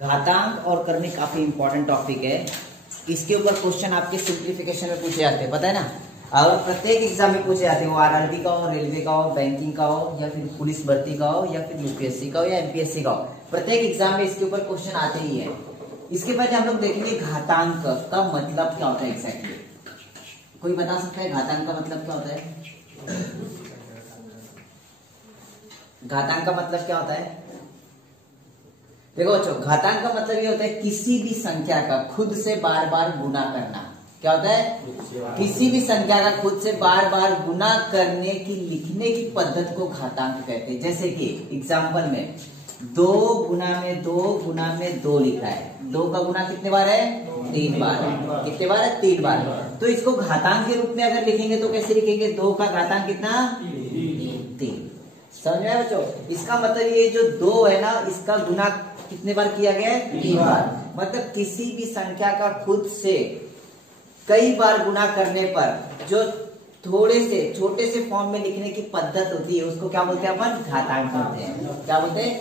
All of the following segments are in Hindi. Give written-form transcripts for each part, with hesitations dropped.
घातांक और करनी काफी इंपॉर्टेंट टॉपिक है। इसके ऊपर क्वेश्चन आपके सिंप्लीफिकेशन में पूछे जाते हैं, पता है ना। और प्रत्येक एग्जाम में पूछे जाते हैं, वो आरआरबी का हो, रेलवे का हो, बैंकिंग का हो, या फिर पुलिस भर्ती का हो, या फिर यूपीएससी का हो, या एमपीएससी का हो। प्रत्येक एग्जाम में इसके ऊपर क्वेश्चन आते ही है। इसके बाद हम लोग देखेंगे घातांक का मतलब क्या होता है एग्जैक्टली। कोई बता सकता है घातांक का मतलब क्या होता है? घातांक का मतलब क्या होता है? देखो बच्चों, घातांक का मतलब ये होता है किसी भी संख्या का खुद से बार बार गुना करना। क्या होता है? किसी भी संख्या का खुद से बार बार गुना करने की लिखने की पद्धति को घातांक कहते हैं। जैसे कि एग्जांपल में 2 गुना में 2 गुना में 2 लिखा है। 2 का गुना कितने बार है? 3 बार। कितने बार है? 3 बार। तो इसको घातांक के रूप में अगर लिखेंगे तो कैसे लिखेंगे? 2 का घातांक कितना? 3। समझ में आया बच्चों? इसका मतलब ये जो 2 है ना, इसका गुना कितने बार किया गया है? 3 बार। मतलब किसी भी संख्या का खुद से कई बार गुना करने पर जो थोड़े से छोटे से फॉर्म में लिखने की पद्धत होती है उसको क्या बोलते हैं? अपन घातांक बोलते हैं। क्या बोलते हैं?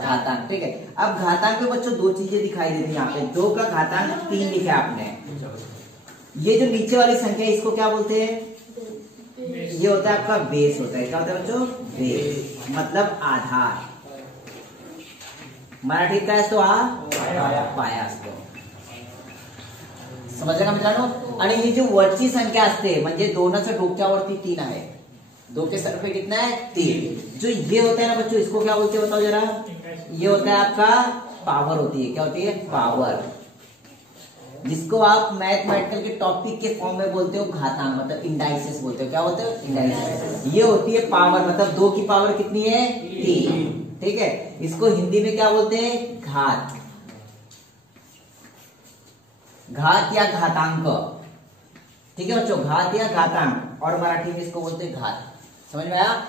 घातांक। ठीक है। अब घातांक में बच्चों 2 चीजें दिखाई देती है यहाँ पे। 2 का घातांक 3 लिखा है आपने। ये जो नीचे वाली संख्या है इसको क्या बोलते हैं? ये होता है आपका बेस होता है। क्या होता है बच्चों? बेस मतलब आधार। मराठी काय असतो हा? पाया असतो। समजलं का मित्रांनो? आणि ही जी वरची संख्या असते म्हणजे 2च्या डोक्यावरती 3 आहे। 2 के सर पे कितना है? 3। जो ये होता है ना बच्चों, इसको क्या बोलते हैं बताओ जरा? ये होता है आपका पावर होती है। क्या होती है? पावर। जिसको आप मैथमेटिकल के टॉपिक के फॉर्म में बोलते हो घातांक, मतलब इंडाइसेस बोलते हो। क्या बोलते हो? इंडाइसेस। ये होती है पावर, मतलब 2 की पावर कितनी है? 3। ठीक है। इसको हिंदी में क्या बोलते हैं? घात। घात या घातांक। ठीक है बच्चों, घात या घातांक, और मराठी में इसको बोलते हैं घात। समझ में आया?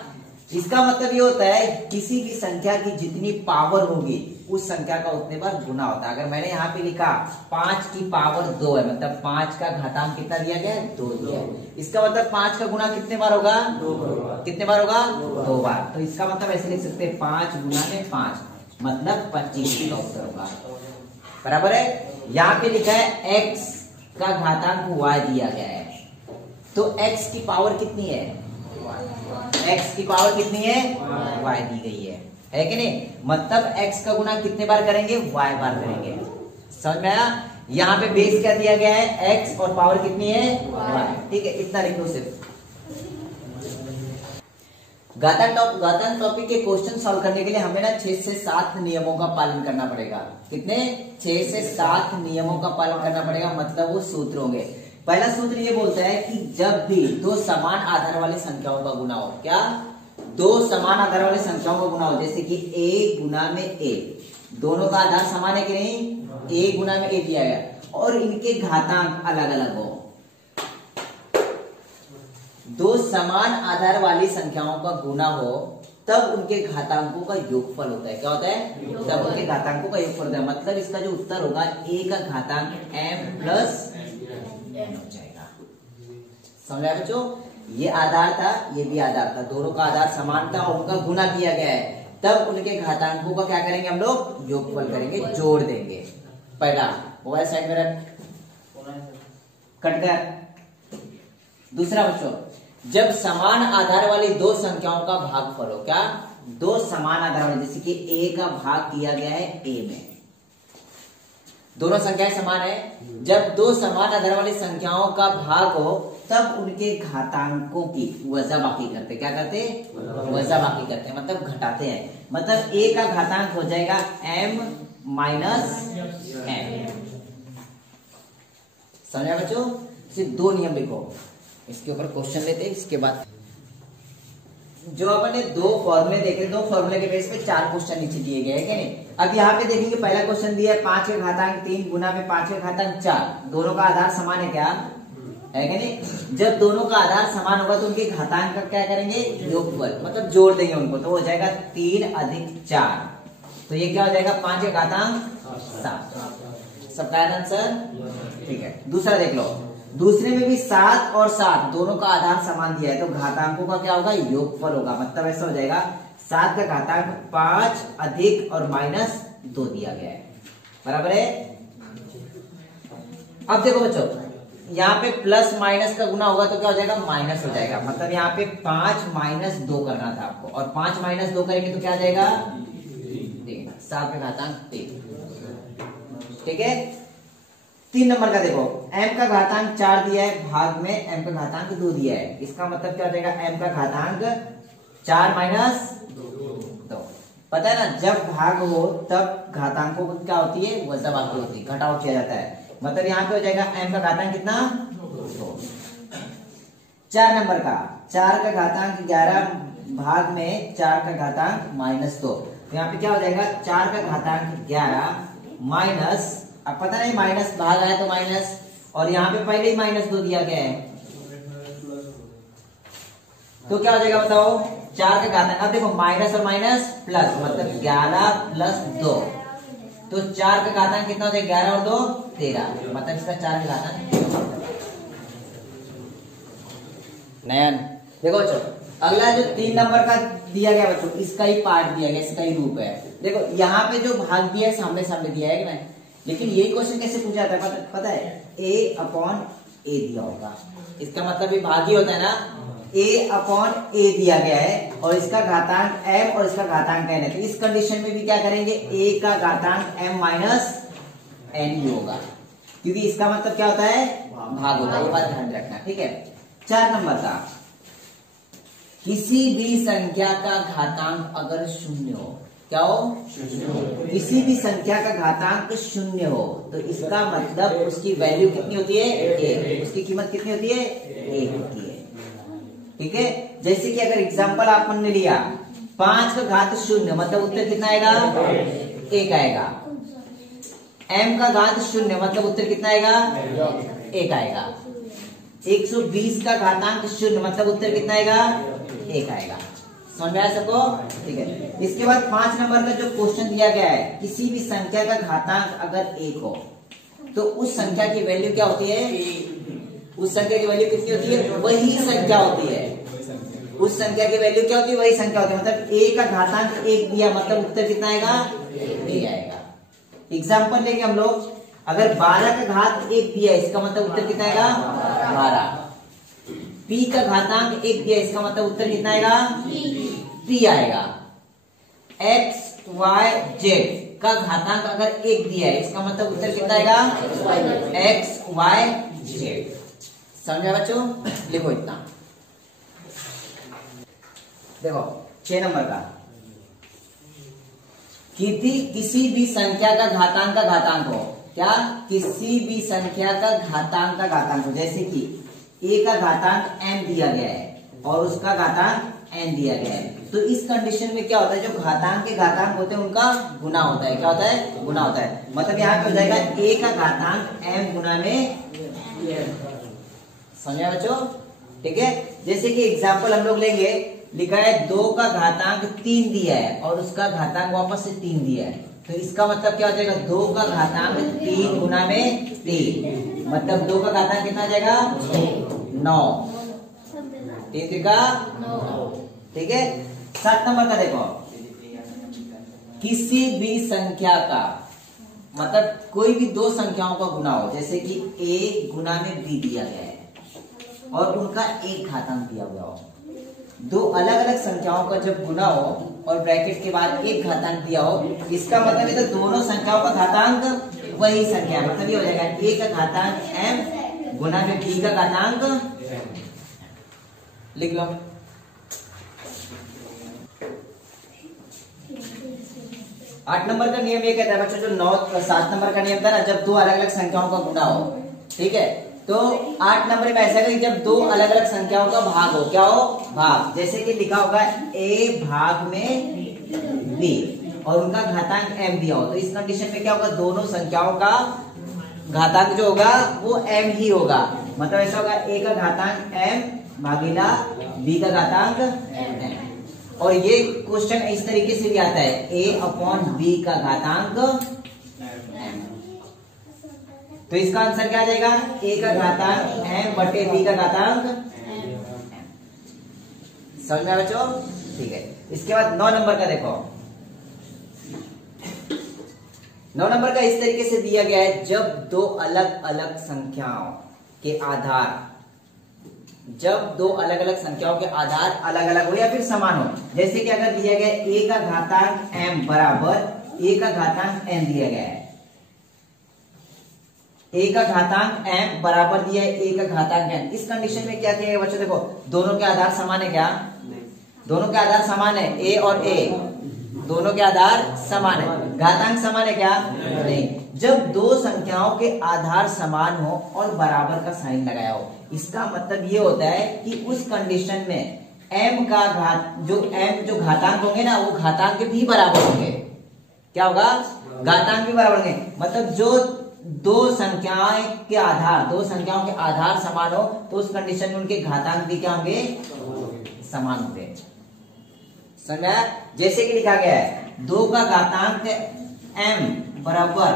इसका मतलब ये होता है किसी भी संख्या की जितनी पावर होगी उस संख्या का उतने बार गुना होता है। अगर मैंने यहाँ पे लिखा 5 की पावर 2 है, मतलब 5 का घातांक कितना दिया गया है? 2 दिया है। इसका मतलब 5 का गुना कितने बार होगा? 2 बार। कितने बार होगा? 2 बार। तो इसका मतलब ऐसे लिख सकते हैं 5 गुना में 5, मतलब 25 का उत्तर होगा। बराबर है। यहाँ पे लिखा है x का घातांक y दिया गया है, तो x की पावर कितनी है? x की पावर कितनी है? y दी गई है कि नहीं? मतलब x का गुना कितने बार करेंगे? y बार करेंगे। समझ में आया? यहाँ पे बेस क्या दिया गया है? x, और पावर कितनी है? y। ठीक है, इतना लिख लो सिर्फ। घातांक टॉपिक के क्वेश्चन सॉल्व करने के लिए हमें ना 6 से 7 नियमों का पालन करना पड़ेगा। कितने? 6 से 7 नियमों का पालन करना पड़ेगा, मतलब वो सूत्र होंगे। पहला सूत्र ये बोलता है कि जब भी 2 समान आधार वाली संख्याओं का गुना हो। क्या? 2 समान आधार वाली संख्याओं का गुना हो, जैसे कि a गुना में a, दोनों का आधार समान है कि नहीं? a गुना में a दिया गया, और इनके घातांक अलग अलग हो। 2 समान आधार वाली संख्याओं का गुना हो तब उनके घातांकों का योगफल होता है। क्या होता है? तब उनके घातांकों का योगफल होता है। मतलब इसका जो उत्तर होगा a का घातांक m प्लस n हो जाएगा। समझ आया बच्चों? ये आधार था, ये भी आधार था, दोनों का आधार समान था और उनका गुना किया गया है, तब उनके घातांकों का क्या करेंगे हम लोग? योगफल करेंगे, जोड़ देंगे। पहला मोबाइल साइड में रख, कट कर। दूसरा बच्चों, जब समान आधार वाली 2 संख्याओं का भागफल हो। क्या? 2 समान आधार वाली, जैसे कि a का भाग किया गया है a में, दोनों संख्याएं समान है। जब 2 समान आधार वाली संख्याओं का भाग हो तब उनके घातांकों की वजाबाकी करते। क्या करते? वजाबाकी करते हैं, मतलब घटाते हैं। मतलब a का घातांक हो जाएगा m माइनस n। समझा बच्चों? सिर्फ 2 नियम लिखो, इसके ऊपर क्वेश्चन लेते हैं। इसके बाद जो अपन ने 2 फॉर्मूले देखे, 2 फॉर्मूले के बेस पे 4 क्वेश्चन नीचे दिए गए हैं कि नहीं? अब यहाँ पे देखेंगे, पहला क्वेश्चन दिया है 5 का घातांक 3 गुना में 5 का घातांक 4, दोनों का आधार समान है। क्या है कि नहीं? जब दोनों का आधार समान होगा तो उनके घातांक का क्या करेंगे? योगफल, मतलब जोड़ देंगे उनको, तो हो जाएगा 3 अधिक 4, तो ये क्या हो जाएगा? 5 का घातांक 7। सबका आंसर? ठीक है। दूसरा देख लो, दूसरे में भी 7 और 7 दोनों का आधार समान दिया है, तो घातांकों का क्या होगा? योगफल होगा। मतलब ऐसा हो जाएगा 7 का घातांक 5 अधिक और माइनस 2 दिया गया है। बराबर है। अब देखो बच्चों, यहाँ पे प्लस माइनस का गुना होगा तो क्या हो जाएगा, माइनस हो जाएगा। मतलब यहाँ पे 5 माइनस 2 करना था आपको, और 5 माइनस 2 करेंगे तो क्या आ जाएगा 3, 7 का घातांक 3। ठीक है। 3 नंबर का देखो, m का घातांक 4 दिया है, भाग में m का घातांक 2 दिया है। इसका मतलब क्या हो जाएगा, m का घातांक 4 माइनस 2। पता है ना, जब भाग हो तब घातांकों को क्या होती है, वज्र भाग होती है, घटाव किया जाता है। मतलब यहाँ पे हो जाएगा m का घातांक कितना 2। 4 नंबर का, 4 का घातांक 11 भाग में 4 का घातांक -2। यहाँ पे क्या हो जाएगा, 4 का घातांक 11 माइनस, अब पता नहीं माइनस भाग आया तो माइनस, और यहाँ पे पहले ही -2 दिया गया है, तो क्या हो जाएगा बताओ, 4 का घातांक। अब देखो माइनस और माइनस प्लस, मतलब 11 प्लस 2, तो 4 का घातांक कितना हो जाएगा, 11 और 2 13, मतलब इसका 4 का घातांक। नयन देखो बच्चों, अगला जो 3 नंबर का दिया गया बच्चों, इसका ही पार्ट दिया गया, इसका ही रूप है। देखो यहाँ पे जो भाग दिया है सामने सामने दिया है कि नहीं, लेकिन यही क्वेश्चन कैसे पूछा जाता है पता है, a/a दिया होगा, इसका मतलब ये भाग ही होता है ना, a/a दिया गया है, और इसका घातांक m और इसका घातांक n है। तो इस कंडीशन में भी क्या करेंगे, a का घातांक m माइनस n ही होगा, क्योंकि इसका मतलब क्या होता है, भाग होता है, ये बात ध्यान रखना। ठीक है। 4 नंबर का, किसी भी संख्या का घातांक अगर 0 हो, क्या हो, किसी भी संख्या का घातांक 0 हो, तो इसका मतलब उसकी वैल्यू कितनी होती है, 1, उसकी कीमत कितनी होती है, 1 होती है। ठीक है। जैसे कि अगर एग्जांपल आपने लिया 5 का घात 0, मतलब उत्तर कितना आएगा, 1 आएगा। m का घात 0, मतलब उत्तर कितना आएगा, 1 आएगा। 120 का घातांक 0, मतलब उत्तर कितना आएगा, 1 आएगा। समझ में आया सबको। ठीक है। इसके बाद 5 नंबर का जो क्वेश्चन दिया गया है, किसी भी संख्या का घातांक अगर 1 हो तो उस संख्या की वैल्यू क्या होती है, उस संख्या की वैल्यू कितनी होती है, वही संख्या होती है, उस संख्या की वैल्यू क्या होती है, वही संख्या होती है। मतलब a का घातांक 1 दिया, मतलब उत्तर कितना आएगा, 1 आएगा। एग्जाम्पल लेंगे हम लोग, अगर 12 का घात 1 दिया, इसका मतलब उत्तर कितना आएगा, 12। p का घातांक 1 दिया, इसका मतलब उत्तर कितना आएगा, 3 आएगा। x y z का घातांक अगर 1 दिया है, इसका मतलब उत्तर कितना आएगा, x y z। समझा बच्चों, लिखो इतना। देखो 6 नंबर का, किसी भी संख्या का घातांक हो, क्या, किसी भी संख्या का घातांक हो, जैसे कि a का घातांक m दिया गया है और उसका घातांक n दिया गया है, तो इस कंडीशन में क्या होता है, जो घातांक के घातांक होते हैं उनका गुना होता है। क्या होता है, गुना होता है। मतलब यहाँ पे हो जाएगा a का घातांक m गुना में, समझा बच्चों। ठीक है। जैसे कि एग्जाम्पल हम लोग लेंगे, लिखा है 2 का घातांक 3 दिया है और उसका घातांक वापस से 3 दिया है, तो इसका मतलब क्या हो जाएगा, 2 का घातांक 3 गुना में 3, मतलब 2 का घातांक कितना आ जाएगा, 9, 3 का 9। ठीक है। 7 नंबर का देखो, किसी भी संख्या का, मतलब कोई भी 2 संख्याओं का गुना हो, जैसे कि a गुना में b दिया गया है और उनका एक घातांक दिया हुआ हो, 2 अलग अलग संख्याओं का जब गुना हो और ब्रैकेट के बाद एक घातांक दिया हो, इसका मतलब ये तो दोनों संख्याओं का घातांक वही संख्या है। मतलब ये हो जाएगा a का घातांक m गुना में b का घातांक, लिख लो। आठ नंबर का नियम ये कहता है बच्चों, जो 7 नंबर का नियम था ना, जब 2 अलग अलग संख्याओं का गुना हो, ठीक है, तो 8 नंबर में ऐसा है कि जब 2 अलग अलग संख्याओं का भाग हो, क्या हो, भाग, जैसे कि लिखा होगा a भाग में b और उनका घातांक m दिया हो, तो इस कंडीशन में क्या होगा, दोनों संख्याओं का घातांक जो होगा वो m ही होगा। मतलब ऐसा होगा a का घातांक m भागीला b का घातांक m। और ये क्वेश्चन इस तरीके से भी आता है, a/b का घातांक m, तो इसका आंसर क्या आ जाएगा, a का घातांक m बटे b का घातांक m। समझ में आया बच्चों। ठीक है। इसके बाद 9 नंबर का देखो, 9 नंबर का इस तरीके से दिया गया है, जब दो अलग अलग संख्याओं के आधार, जब दो अलग अलग संख्याओं के आधार अलग अलग हो या फिर समान हो। जैसे कि अगर दिया गया a का घातांक m बराबर a का घातांक n दिया गया है, a का घातांक m बराबर दिया है a का घातांक n। इस कंडीशन में क्या किया बच्चों, देखो दोनों के आधार समान है क्या? दोनों के आधार समान है, a और a दोनों के आधार समान है। घातांक समान है क्या? नहीं। जब दो संख्याओं के आधार समान हो और बराबर का साइन लगाया हो, इसका मतलब ये होता है कि उस कंडीशन में m का घात जो घातांक होंगे ना, वो घातांक भी बराबर होंगे। क्या होगा? घातांक भी बराबर होंगे। मतलब जो दो संख्याओं के आधार समान हो तो उस कंडीशन में उनके घातांक भी क्या होंगे? समान होंगे। समझा? जैसे कि लिखा गया है 2 का घातांक m बराबर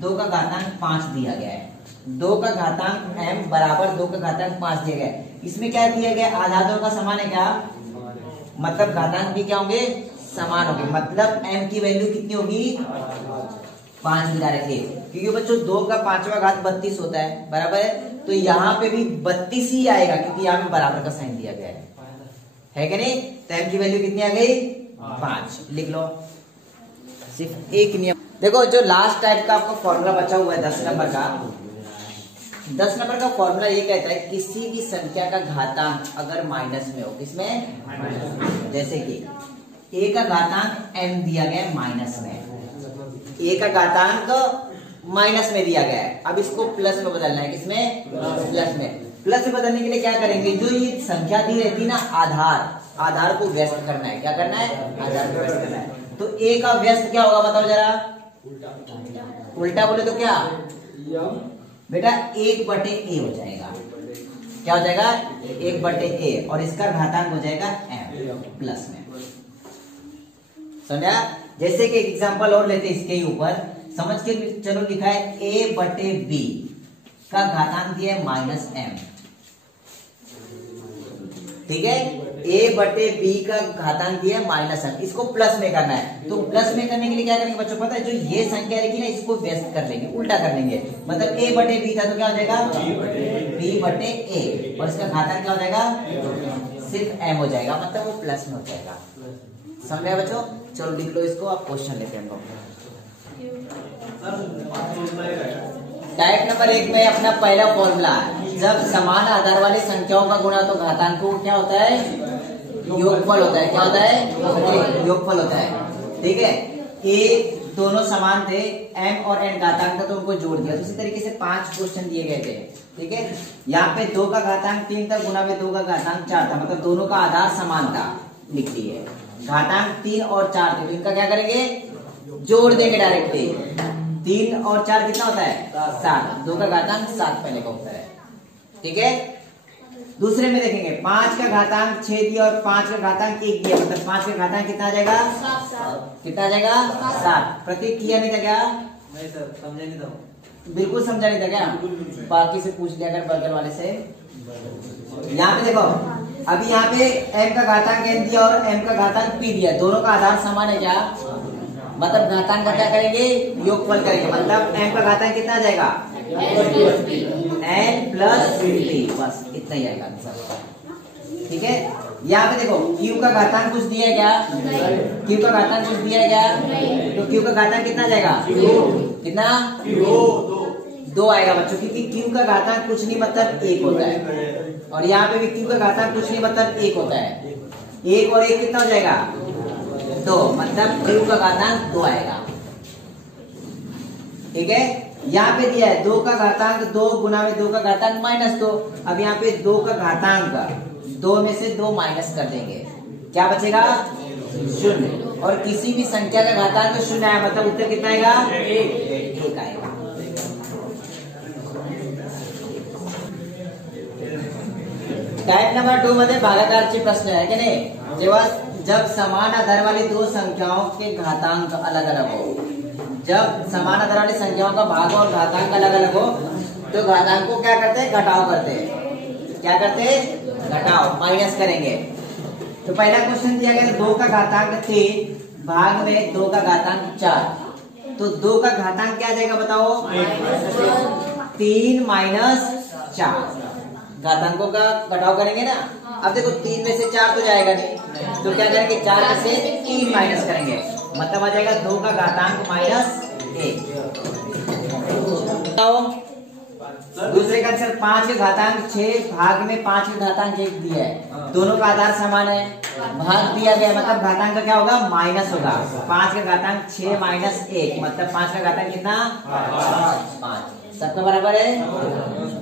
2 का घातांक 5 दिया गया है। 2 का घातांक m बराबर 2 का घातांक 5 दिया गया है। इसमें क्या दिया गया? आधार दोनों का समान है क्या? मतलब घातांक भी क्या होंगे? समान होंगे। मतलब m की वैल्यू कितनी होगी? 5 भी रखिए, क्योंकि बच्चों 2 का 5वां घात 32 होता है, बराबर है। तो यहाँ पे भी 32 ही आएगा, क्योंकि यहाँ पे बराबर का साइन दिया गया है कि नहीं? तो m की वैल्यू कितनी आ गई? 5। लिख लो। सिर्फ एक नियम देखो, जो लास्ट टाइप का आपको फॉर्मूला बचा हुआ है 10 नंबर का, 10 नंबर का फॉर्मूला ये कहता है किसी भी संख्या का घातांक अगर माइनस में हो, किसमें? जैसे कि a का घातांक m दिया गया है माइनस में, a का घातांक माइनस में दिया गया है। अब इसको प्लस में बदलना है, किसमें? प्लस में। प्लस में बदलने के लिए क्या करेंगे? जो ये संख्या दी रहती है ना, आधार को व्यस्त करना है। क्या करना है? आधार को व्यस्त करना है। तो a का व्यस्त क्या होगा बताओ जरा? उल्टा बोले तो क्या बेटा? 1/a हो जाएगा। क्या हो जाएगा? 1/a, और इसका घातांक हो जाएगा m प्लस में। समझा? जैसे कि एग्जांपल और लेते इसके ही ऊपर, समझ के चलो। लिखा है a/b का घातांक दिया है -m। ठीक है? a/b का घातांक दिया है -m, इसको प्लस में करना है। तो प्लस में करने के लिए क्या करेंगे बच्चों? पता है, जो ये संख्या रहेगी ना, इसको व्यस्त कर लेंगे, उल्टा कर लेंगे। मतलब a/b था तो क्या हो जाएगा? b/a, और इसका घातांक क्या हो जाएगा? सिर्फ m हो जाएगा, मतलब वो प्लस में हो जाएगा। समझे बच्चों? चलो लिख लो इसको। आप क्वेश्चन लेते हैं। टाइप नंबर 1 में अपना पहला फॉर्मूला है, जब समान आधार वाली संख्याओं का गुणा तो घातांकों क्या होता है? योगफल होता है। क्या होता है? योगफल होता है। ठीक है? a दोनों समान थे, m और n घातांक था, तो उनको जोड़ दिया। तो इसी तरीके से 5 क्वेश्चन दिए गए थे। ठीक है? यहाँ पे 2 का घातांक 3 था, गुणा में 2 का घातांक 4 था, मतलब दोनों का आधार समान था। लिख लिए घातांक 3 और 4 थे, तो इनका क्या करेंगे? जोड़ देंगे डायरेक्टली। 3 और 4 कितना होता है? 7। 2 का घातांक 7 पहले का उत्तर है। ठीक है? दूसरे में देखेंगे 5 का घातांक 6 दिया और 5 का घातांक 1 दिया, मतलब 5 का घातांक कितना आ जाएगा? 7। कितना आ जाएगा? 7। प्रतीक किया नहीं था क्या? नहीं सर, समझा नहीं था। बिल्कुल समझा नहीं था क्या? बाकी से पूछ लिया कर, बगल वाले से। यहाँ पे देखो, अभी यहाँ पे m का घातांक n दिया और m का घातांक p दिया, दोनों का आधार समान है क्या? मतलब घातांक का क्या करेंगे? योगफल करेंगे। मतलब m का घातांक कितना आ जाएगा? n प्लस p, बस इतना ही आएगा आंसर। ठीक है? यहाँ पे देखो q का घातांक कुछ दिया है क्या? q का घातांक कुछ दिया है क्या? तो q का घातांक कितना आ जाएगा? कितना? 2 आएगा बच्चों, क्योंकि q का घातांक कुछ नहीं मतलब 1 होता है, और यहाँ पे भी q का घातांक कुछ नहीं मतलब 1 होता है। 1 और 1 कितना हो जाएगा? 2, मतलब q का घातांक 2 आएगा। ठीक है? यहाँ पे दिया है 2 का घातांक 2 गुना में 2 का घातांक -2। अब यहाँ पे 2 का घातांक 2 में से 2 माइनस कर देंगे, क्या बचेगा? 0। और किसी भी संख्या का घातांक 0 आया, मतलब उत्तर कितना आएगा? 1 आएगा। टाइप नंबर 2 मध्ये भागाकारचे प्रश्न आहे की नाही? जेव्हा जब समान आधार वाली दो संख्याओं के घातांक अलग अलग हो, जब समान आधार वाली संख्याओं का भाग और घातांक अलग अलग हो, तो घातांक को क्या करते हैं? घटाव करते हैं। क्या करते हैं? घटाव, माइनस करेंगे। तो पहला क्वेश्चन दिया गया 2 का घातांक 3 भाग में 2 का घातांक 4, तो 2 का घातांक क्या आ जाएगा बताओ? 3 माइनस 4। घातांकों का घटाव करेंगे ना। अब देखो 3 में से 4 तो जाएगा नहीं, तो क्या करेंगे 4 में से 3 माइनस करेंगे, मतलब आ जाएगा 2 का घातांक माइनस 1। दूसरे का आंसर 5 के घातांक 6 भाग में 5 के घातांक 1 दिया है, दोनों का आधार समान है, भाग दिया गया मतलब घातांक का क्या होगा? माइनस होगा। 5 का घातांक 6 माइनस 1 मतलब 5 का घातांक कितना? 5। सबका बराबर है,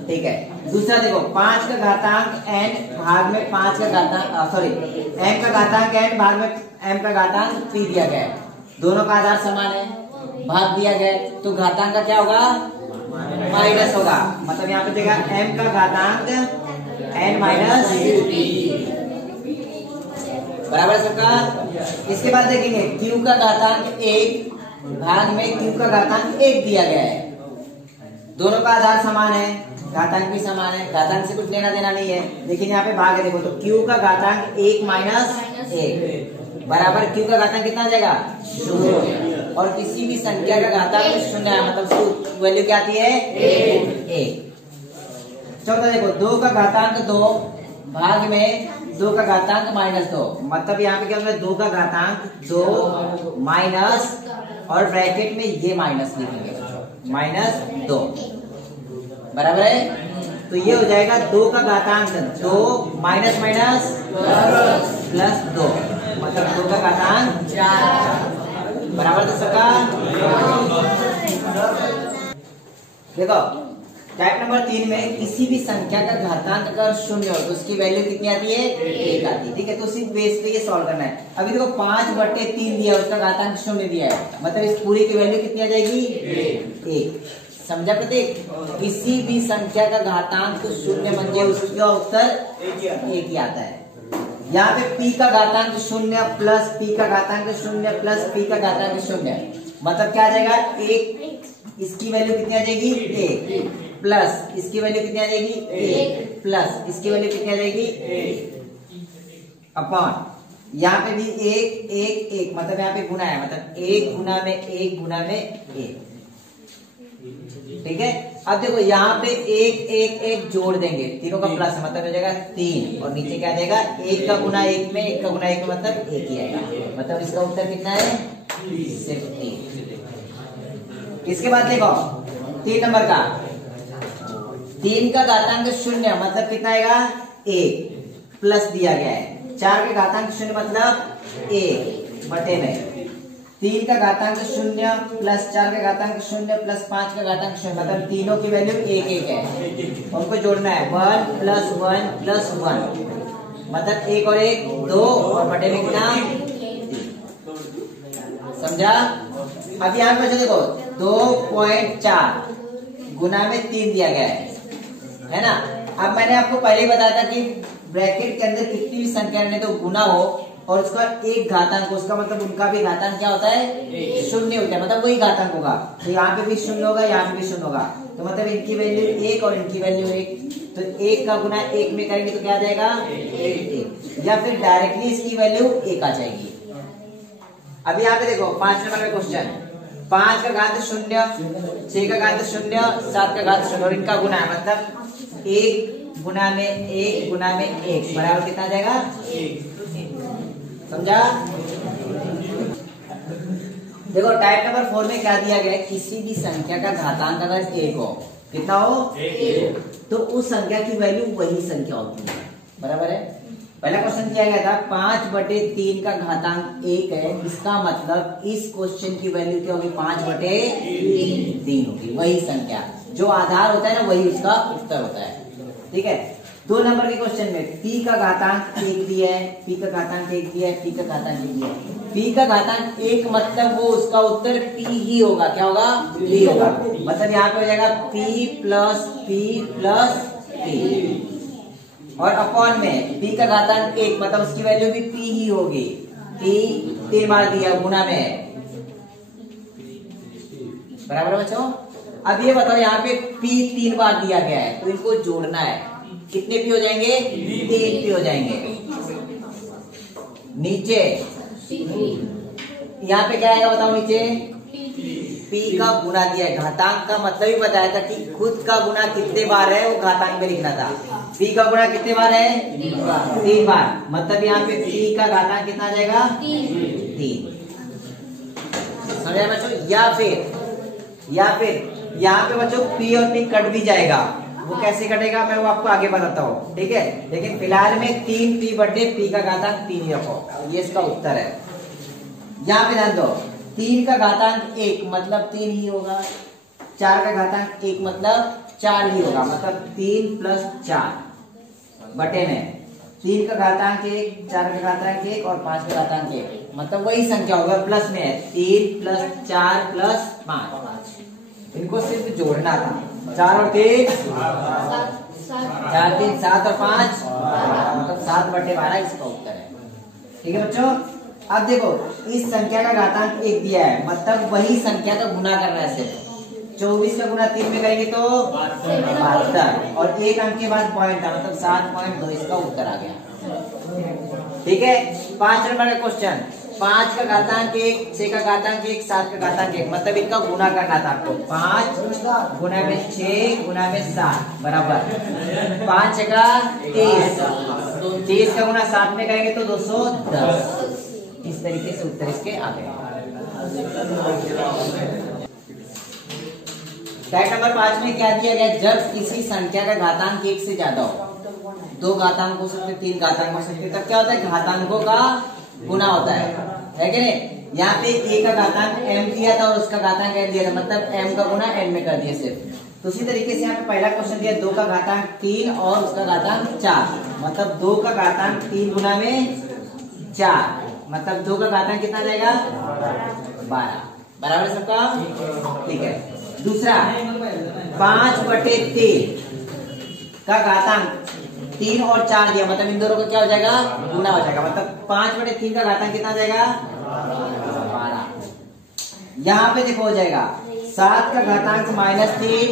ठीक है। दूसरा देखो 5 का घातांक n भाग में 5 का घातांक m का घातांक n भाग में m का घातांक 3 दिया गया है, दोनों का आधार समान है, भाग दिया गया है, तो घातांक का क्या होगा? माइनस होगा, मतलब यहाँ पे देगा m का घातांक n माइनस बराबर सबका। इसके बाद देखेंगे q का घातांक 1 भाग में q का घातांक 1 दिया गया है, दोनों का आधार समान है, घातांक भी समान है, घातांक से कुछ लेना देना नहीं है, लेकिन यहाँ पे भाग है देखो, तो q का घातांक 1 माइनस 1 बराबर q का घातांक कितना आ जाएगा? 0। और किसी भी संख्या का घातांक 0 है मतलब उसकी वैल्यू क्या आती है? 1। चौथा देखो 2 का घातांक 2 भाग में 2 का घातांक माइनस 2, मतलब यहाँ पे क्या होगा? 2 का घातांक 2 माइनस और ब्रैकेट में ये माइनस लिखेंगे माइनस 2 बराबर है, तो ये हो जाएगा 2 का घातांक 2 माइनस माइनस प्लस 2 मतलब 2 का घातांक 4 बराबर तो सबका। देखो टाइप नंबर 3 में किसी भी संख्या का घातांक अगर 0 हो तो उसकी वैल्यू कितनी आती है? 1 आती है, ठीक है। तो उसी बेस पे ये सॉल्व करना है। अभी देखो 5/3 दिया है, उसका घातांक 0 दिया है, मतलब इस पूरी की वैल्यू कितनी आ जाएगी? 1। समझा प्रतीक? किसी भी संख्या का घातांक 0 म्हणजे उसका उत्तर 1 ही आता है। यहाँ पे p का घातांक 0 प्लस p का घातांक 0 प्लस p का घातांक 0 मतलब क्या आ जाएगा? 1। इसकी वैल्यू कितनी आ जाएगी? 1 प्लस इसकी वैल्यू कितनी आ जाएगी? 1 प्लस इसकी वैल्यू कितनी आ जाएगी? 1 अपॉन यहाँ पे भी 1 1 1 मतलब यहाँ पे गुना है, मतलब 1 गुना में 1 गुना में 1, ठीक है। अब देखो यहाँ पे 1 1 1 जोड़ देंगे, तीनों का प्लस है मतलब हो जाएगा 3 और नीचे क्या आ जाएगा? 1 का गुना 1 में 1 का गुना 1 में मतलब 1 ही आएगा, मतलब इसका उत्तर कितना है? सिर्फ 1। इसके बाद देखो 3 नंबर का 3 का घातांक 0 मतलब कितना आएगा? 1 प्लस दिया गया है, 4 के घातांक 0 मतलब 1 बटे में 3 का घातांक 0 प्लस 4 का घातांक 0 प्लस 5 का घातांक 0 मतलब तीनों की वैल्यू 1 1 है, उनको जोड़ना है 1 प्लस 1 प्लस 1 मतलब 1 और 1 2 और बटे में कितना? 3। समझा? अब यहाँ पे देखो 2.4 गुना में 3 दिया गया है ना। अब मैंने आपको पहले ही बताया था कि ब्रैकेट के अंदर कितनी भी संख्या रहने तो गुना हो और उसका एक घातांक, उसका मतलब उनका भी घातांक क्या होता है? 0 होता है, मतलब वही घातांक होगा। तो यहाँ पे भी 0 होगा, यहाँ पे भी 0 होगा, तो मतलब इनकी वैल्यू 1 और इनकी वैल्यू 1, तो 1 का गुना 1 में करेंगे तो क्या आ जाएगा? 1 या फिर डायरेक्टली इसकी वैल्यू 1 आ जाएगी। अभी यहाँ पे देखो 5 नंबर का क्वेश्चन, 5 का घात 0, 6 का घात 0, 7 का घात 0 और इनका गुना है, मतलब 1 गुना में 1 गुना में 1 बराबर कितना आ जाएगा? 1। समझा? देखो टाइप नंबर 4 में क्या दिया गया है? किसी भी संख्या का घातांक अगर 1 हो, कितना हो? 1, तो उस संख्या की वैल्यू वही संख्या होती है, बराबर है। पहला क्वेश्चन किया गया था 5/3 का घातांक 1 है, इसका मतलब इस क्वेश्चन की वैल्यू क्या होगी? 5/3 होगी, वही संख्या जो आधार होता है ना वही उसका उत्तर होता है, ठीक है। 2 नंबर के क्वेश्चन में p का घातांक 1 दिया है, p का घातांक 1 दिया है, p का घातांक 1 दिया है, p का घातांक 1 मतलब वो उसका उत्तर p ही होगा, क्या होगा? p होगा, मतलब यहाँ पे हो जाएगा p प्लस p और अपॉन में p का घातांक 1 मतलब उसकी वैल्यू भी p ही होगी, p 3 बार दिया गुना में, बराबर बच्चों। अब ये बताओ यहाँ पे p 3 बार दिया गया है तो इनको जोड़ना है, कितने p हो जाएंगे? 3 p हो जाएंगे। नीचे यहाँ पे क्या आएगा बताओ? नीचे p का गुना दिया है। घातांक का मतलब ही बताया था कि खुद का गुना कितने बार है वो घातांक में लिखना था। p का गुना कितने बार है? 3 बार। मतलब यहाँ पे p का घातांक कितना आ जाएगा? 3। समझे बच्चों? या फिर यहाँ पे बच्चों p और p कट भी जाएगा। वो कैसे कटेगा मैं वो आपको आगे बताता हूँ, ठीक है। लेकिन फिलहाल में 3p बटे p का घातांक 3 ही रखो, ये इसका उत्तर है। यहाँ पे ध्यान दो, 3 का घातांक 1 मतलब 3 ही होगा, 4 का घातांक 1 मतलब 4 ही होगा, मतलब 3 प्लस 4 बटे में 3 का घातांक 1, 4 का घातांक 1 और 5 का घातांक 1, मतलब वही संख्या होगा, प्लस में है 3 प्लस 4 प्लस 5। इनको सिर्फ जोड़ना था, 4 और 3 4 3 7 और 5 मतलब 7 बटे 12 इसका उत्तर है। ठीक है बच्चों। अब देखो इस संख्या का घातांक 1 दिया है, मतलब वही संख्या का गुना करना है सिर्फ। 24 का गुना 3 में करेंगे तो 72 और 1 अंक के बाद पॉइंट है, मतलब 7.2 इसका उत्तर आ गया। ठीक है। 5 नंबर का क्वेश्चन, 5 का घातांक 1, 6 का घातांक 1, 7 का घातांक 1, मतलब इनका गुना करना था आपको। 5 गुना में 6 गुना में 7 बराबर 5 का 30, 30 का गुना 7 में करेंगे तो 210। इस तरीके से उत्तर इसके आ गए। टाइप नंबर 5 में क्या दिया गया? जब किसी संख्या का घातांक 1 से ज्यादा हो, 2 घातांक हो सकते, 3 घातांक हो सकते, तब क्या होता है? घातांकों का गुना होता है कि नहीं। यहाँ पे a का घातांक m दिया था और उसका घातांक n दिया था, मतलब m का गुना n में कर दिया सिर्फ। तो उसी तरीके से यहाँ पे पहला क्वेश्चन दिया 2 का घातांक 3 और उसका घातांक 4, मतलब 2 का घातांक 3 गुना में 4, मतलब 2 का घातांक कितना जाएगा? 12 बराबर सबका। ठीक है। दूसरा 5 बटे 3 का घातांक 3 और 4 दिया, मतलब इन दोनों का क्या हो जाएगा? गुना हो जाएगा, मतलब 5 बटे 3 का घातांक कितना जाएगा? 12। यहाँ पे देखो हो जाएगा 7 का घातांक -3,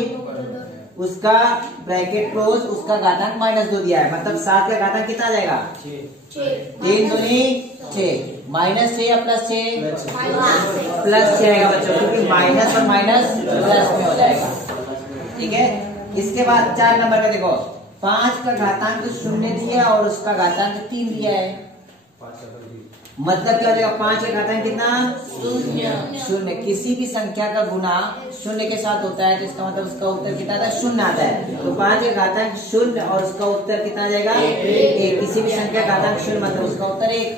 उसका ब्रैकेट क्लोज, उसका घातांक -2 दिया है, मतलब 7 का घातांक कितना जाएगा? 3 दूनी 6, -6 या +6? +6 आएगा बच्चों, क्योंकि माइनस और माइनस प्लस में हो जाएगा। ठीक है। इसके बाद 4 नंबर का देखो, 5 का घातांक 0 दिया और उसका घातांक 3 दिया है, मतलब क्या हो जाएगा? 5 का घातांक कितना? 0। किसी भी संख्या का गुना 0 के साथ होता है तो इसका मतलब उसका उत्तर कितना आता है? 0 आता है। तो 5 का घातांक 0 और उसका उत्तर कितना जाएगा? 1। किसी भी संख्या का घातांक 0 मतलब उसका उत्तर 1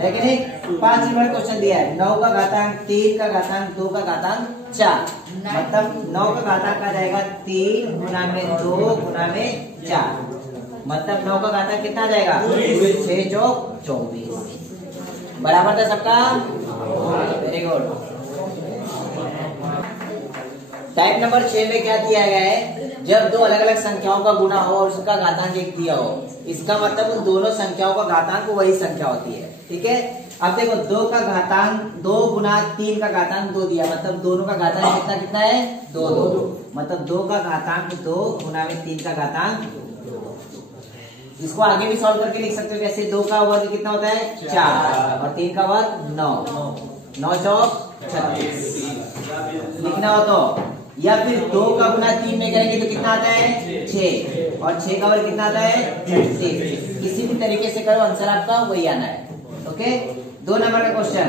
है कि नहीं। 5 नंबर क्वेश्चन दिया है 9 का घातांक 3 का घातांक 2 का घातांक 4, मतलब 9 का घातांक आ जाएगा 3 गुना में 2 गुना में 4, मतलब 9 का घातांक कितना आ जाएगा? 6 चौक 24 बराबर था सबका। Very good. टाइप नंबर 6 में क्या दिया गया है? जब 2 अलग अलग संख्याओं का गुना हो और उसका घातांक 1 दिया हो, इसका मतलब उन दोनों संख्याओं का घातांक वही संख्या होती है। ठीक है। अब देखो 2 का घातांक 2 गुना 3 का घातांक 2 दिया, मतलब दोनों का घातांक कितना कितना है? 2 2, मतलब 2 का घातांक 2 गुना में 3 का घातांक 2। इसको आगे भी सॉल्व करके लिख सकते हो, जैसे 2 का वर्ग कितना होता है? 4 और 3 का वर्ग 9, 9 चौक 36 लिखना हो तो, या फिर 2 का गुना 3 में करेंगे तो कितना आता है? 6 और 6 का वर्ग कितना आता है? 36। किसी भी तरीके से करो, आंसर आपका वही आना है। ओके। 2 नंबर का क्वेश्चन,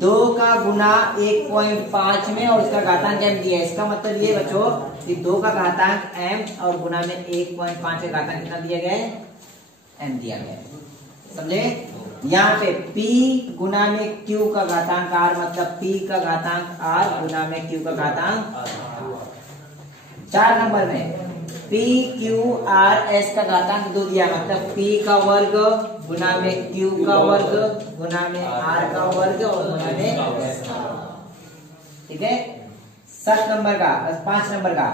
2 का गुना 1.5 में और उसका घातांक m दिया है, इसका मतलब ये बच्चों कि 2 का घातांक m और गुना में 1.5 का घातांक कितना दिया गया है? m दिया गया है, समझे। यहाँ पे p गुना में q का घातांक r, मतलब p का घातांक r गुना में q का घातांक। 4 नंबर में p q r s का घातांक 2 दिया, मतलब p का वर्ग गुना में q का वर्ग गुना में r का वर्ग और गुना में s का वर्ग। ठीक है। 7 नंबर का 5 नंबर का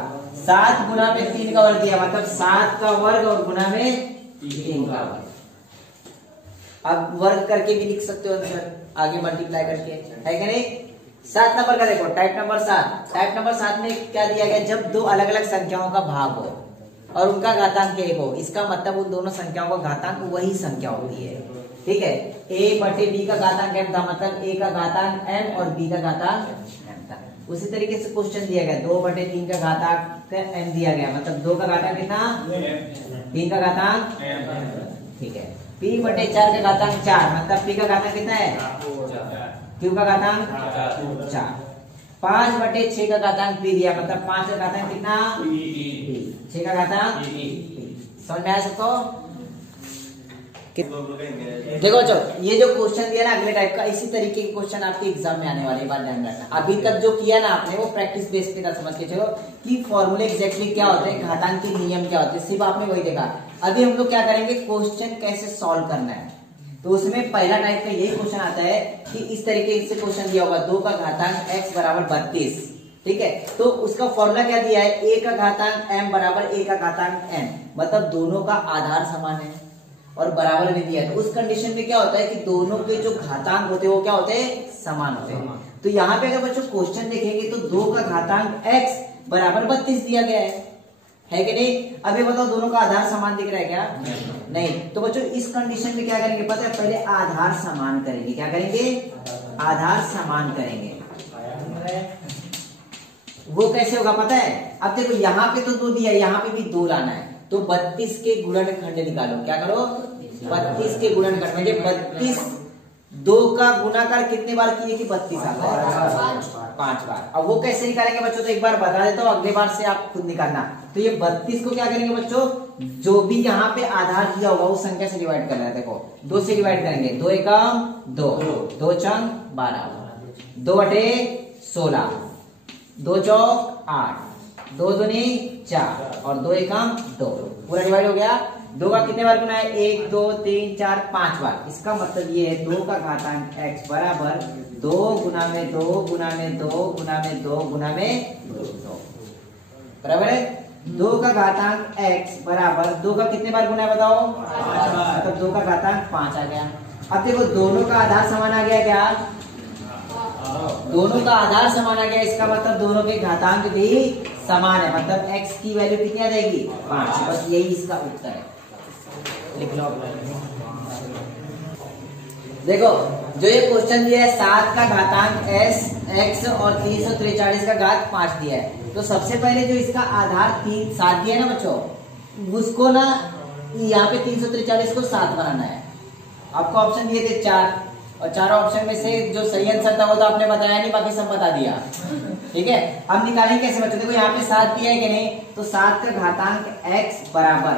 7 गुना में 3 का वर्ग दिया, मतलब 7 का वर्ग और गुना में 3 का वर्ग। अब वर्ग करके भी लिख सकते हो आंसर, आगे मल्टीप्लाई करके, है कि नहीं। 7 नंबर का देखो, टाइप नंबर 7। टाइप नंबर 7 में क्या दिया गया? जब 2 अलग अलग संख्याओं का भाग हो और उनका घातांक 1 हो, इसका मतलब उन दोनों संख्याओं का घातांक वही संख्या होती है। ठीक है। a बटे b का घातांक m था, मतलब a का घातांक m और b का घातांक m था। उसी तरीके से क्वेश्चन दिया गया 2/3 का घातांक m दिया गया, मतलब 2 का घातांक कितना, 3 का घातांक, ठीक है। p/4 का घातांक 4, मतलब p का घातांक कितना है, q का घातांक 4। 5/6 का घातांक p दिया, मतलब 5 का घातांक कितना, 6 का घातांक, समझ में आया सबको। देखो बच्चों, ये जो क्वेश्चन दिया ना अगले टाइप का, इसी तरीके के क्वेश्चन आपके एग्जाम में आने वाले, बात ध्यान रखना। अभी तक जो किया ना आपने वो प्रैक्टिस बेस पे था, समझ के चलो कि फॉर्मूले एग्जैक्टली क्या होते हैं, घातांक के नियम क्या होते हैं, सिर्फ आपने वही देखा। अभी हम लोग क्या करेंगे, क्वेश्चन कैसे सॉल्व करना है। तो उसमें पहला टाइप का यही क्वेश्चन आता है कि इस तरीके से क्वेश्चन दिया होगा 2 का घातांक x बराबर 32, ठीक है। तो उसका फॉर्मूला क्या दिया है, a का घातांक m बराबर a का घातांक n, मतलब दोनों का आधार समान है और बराबर में दिया है। तो उस कंडीशन में क्या होता है कि दोनों के जो घातांक होते हैं वो क्या होते हैं, समान होते हैं। तो यहाँ पे अगर बच्चों क्वेश्चन देखेंगे तो 2 का घातांक x बराबर 32 दिया गया है कि नहीं। अब ये बताओ दोनों का आधार समान दिख रहा है क्या, नहीं। तो बच्चों इस कंडीशन में क्या करेंगे पता है, पहले आधार समान करेंगे। क्या करेंगे, आधार समान करेंगे। वो कैसे होगा पता है, अब देखो यहाँ पे तो 2 दिया, यहाँ पे भी 2 लाना है। तो 32 के गुणनखंड निकालो, क्या करो, 32 के गुणनखंड, म्हणजे 32 2 का गुणाकार कितने बार किए कि 32 आता है, 5 बार। अब वो कैसे निकालेंगे बच्चों, तो एक बार बता देता हूँ, अगले बार से आप खुद निकालना। तो ये 32 को क्या करेंगे बच्चों, जो भी यहाँ पे आधार दिया होगा उस संख्या से डिवाइड करना है। देखो 2 से डिवाइड करेंगे, 2 एकम 2, 2 चंग 12, 2/16, 2 चौक 8, 2 दूनी 4 और 2 एकम 2, पूरा डिवाइड हो गया। 2 का कितने बार गुना है, 1 2 3 4 5 बार। इसका मतलब ये है 2 का घातांक x बराबर 2 गुना में 2 गुना में 2 गुना में 2 गुना में 2, बराबर है। 2 का घातांक x बराबर 2 का कितने बार गुना है बताओ, 5 बार, मतलब 2 का घातांक 5 आ गया। अब देखो दोनों का आधार समान आ गया क्या, दोनों का आधार समान आ गया, इसका मतलब दोनों के घातांक भी समान है, मतलब x की वैल्यू कितनी आ जाएगी, 5। बस यही इसका उत्तर है, लिख लो। देखो जो ये क्वेश्चन दिया है 7 का घातांक x और 343 का घात 5 दिया है। तो सबसे पहले जो इसका आधार 7 दिया है ना बच्चों, उसको ना यहाँ पे 343 को 7 बनाना है। आपको ऑप्शन दिए थे 4 और 4 ऑप्शन में से जो सही आंसर था वो तो आपने बताया नहीं, बाकी सब बता दिया, ठीक है। अब निकालेंगे कैसे बच्चों, देखो यहाँ पे 7 दिया है कि नहीं, तो 7 का घातांक x बराबर,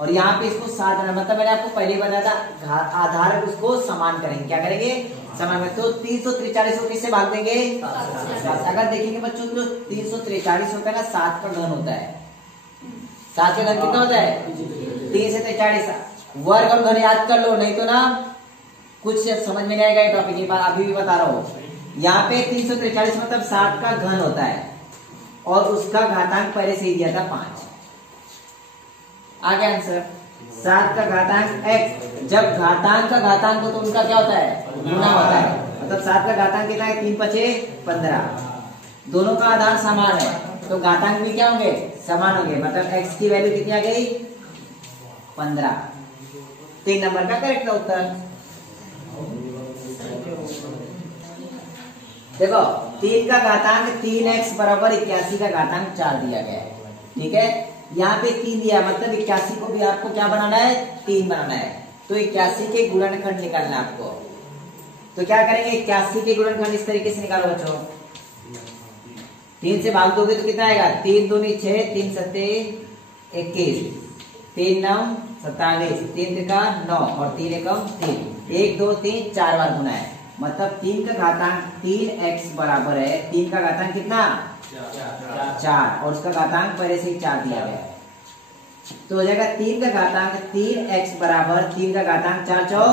और यहाँ पे इसको 7 देना, मतलब मैंने आपको पहले बताया था आधार उसको समान करेंगे। क्या करेंगे, समान में। तो 343 को किससे भाग देंगे, अगर देखेंगे बच्चों तो 343 होता है ना 7 का घन होता है। 7 का घन कितना होता है, 3 से 43, वर्ग और घन याद कर लो, नहीं तो ना कुछ समझ में नहीं आएगा ये टॉपिक। अभी भी बता रहा हूँ, यहाँ पे 343 मतलब 7 का घन होता है और उसका घातांक पहले से ही दिया था 5। आ गया आंसर। 7 का घातांक x, जब घातांक का घातांक हो तो उनका क्या होता है, गुना होता है, मतलब 7 का घातांक कितना है, 3 5 15। दोनों का आधार समान है तो घातांक भी क्या होंगे, समान होंगे, मतलब x की वैल्यू कितनी आ गई, 15। 3 नंबर का करेक्ट उत्तर। देखो 3 का घातांक 3x बराबर 81 का घातांक 4 दिया गया है, ठीक है। यहाँ पे 3 दिया, मतलब 81 को भी आपको क्या बनाना है, 3 बनाना है। तो 81 के गुणनखंड निकालना है आपको। तो क्या करेंगे, 81 के गुणनखंड इस तरीके से निकालो बच्चों, 3 से भाग दोगे तो कितना आएगा, 3 दूनी 6, 3 सत्ते 21, 3 9 27, 3 त्रिका 9 और 3 एकम 3, 1 2 3 4 बार गुना है, मतलब 3 का घातांक 3x बराबर है, 3 का घातांक कितना 4 और उसका घातांक पहले से ही 4 दिया गया है। तो हो जाएगा 3 का घातांक 3x बराबर 3 का घातांक 4 चौक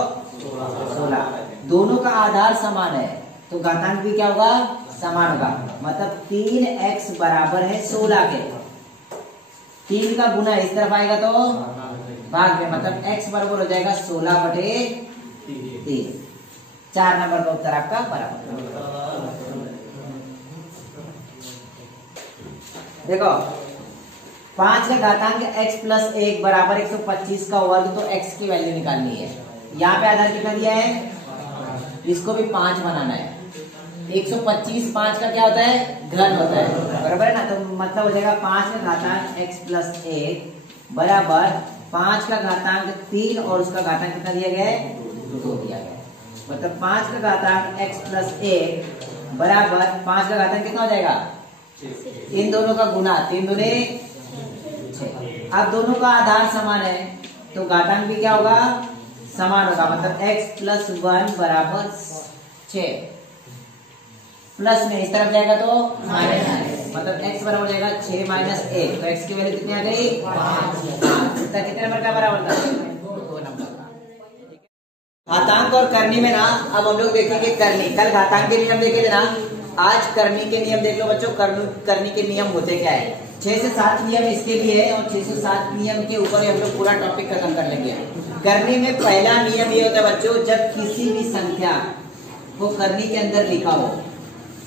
16। दोनों का आधार समान है तो घातांक भी क्या होगा, समान होगा, मतलब 3x बराबर है 16 के। 3 का गुना इस तरफ आएगा तो भाग में, मतलब x बराबर हो जाएगा 16/3। 4 नंबर का उत्तर आपका बराबर। देखो 5 का घातांक x प्लस 1 बराबर 125 का वर्ग, तो x की वैल्यू निकालनी है। यहाँ पे आधार कितना दिया है, इसको भी 5 बनाना है, 125 5 का क्या होता है, घन होता है, बराबर है ना। तो मतलब हो जाएगा 5 का घातांक x प्लस 1 बराबर 5 का घातांक 3 और उसका घातांक कितना दिया गया है, 2 दिया गया है। मतलब 5 का घातांक x प्लस 1 बराबर 5 का घातांक कितना हो जाएगा, इन दोनों का गुना, 3 दूनी 6। अब दोनों का आधार समान है तो घातांक भी क्या होगा, समान होगा। मतलब x प्लस 1 बराबर 6 प्लस में इस तरफ जाएगा तो माइनस, मतलब x बराबर हो जाएगा 6 माइनस 1। तो x की वैल्यू कितनी आ गई, 5। कितने नंबर का बराबर था, 2 नंबर का। घातांक और करनी में ना अब हम लोग देखेंगे करनी। कल घातांक के नियम देखे थे ना, आज करनी के नियम देख लो बच्चों। करनी के नियम होते क्या है, 6 से 7 नियम इसके लिए है और 6 से 7 नियम के ऊपर हम लोग पूरा टॉपिक खत्म कर लेंगे। करनी में पहला नियम ये होता है बच्चों, जब किसी भी संख्या को करनी के अंदर लिखा हो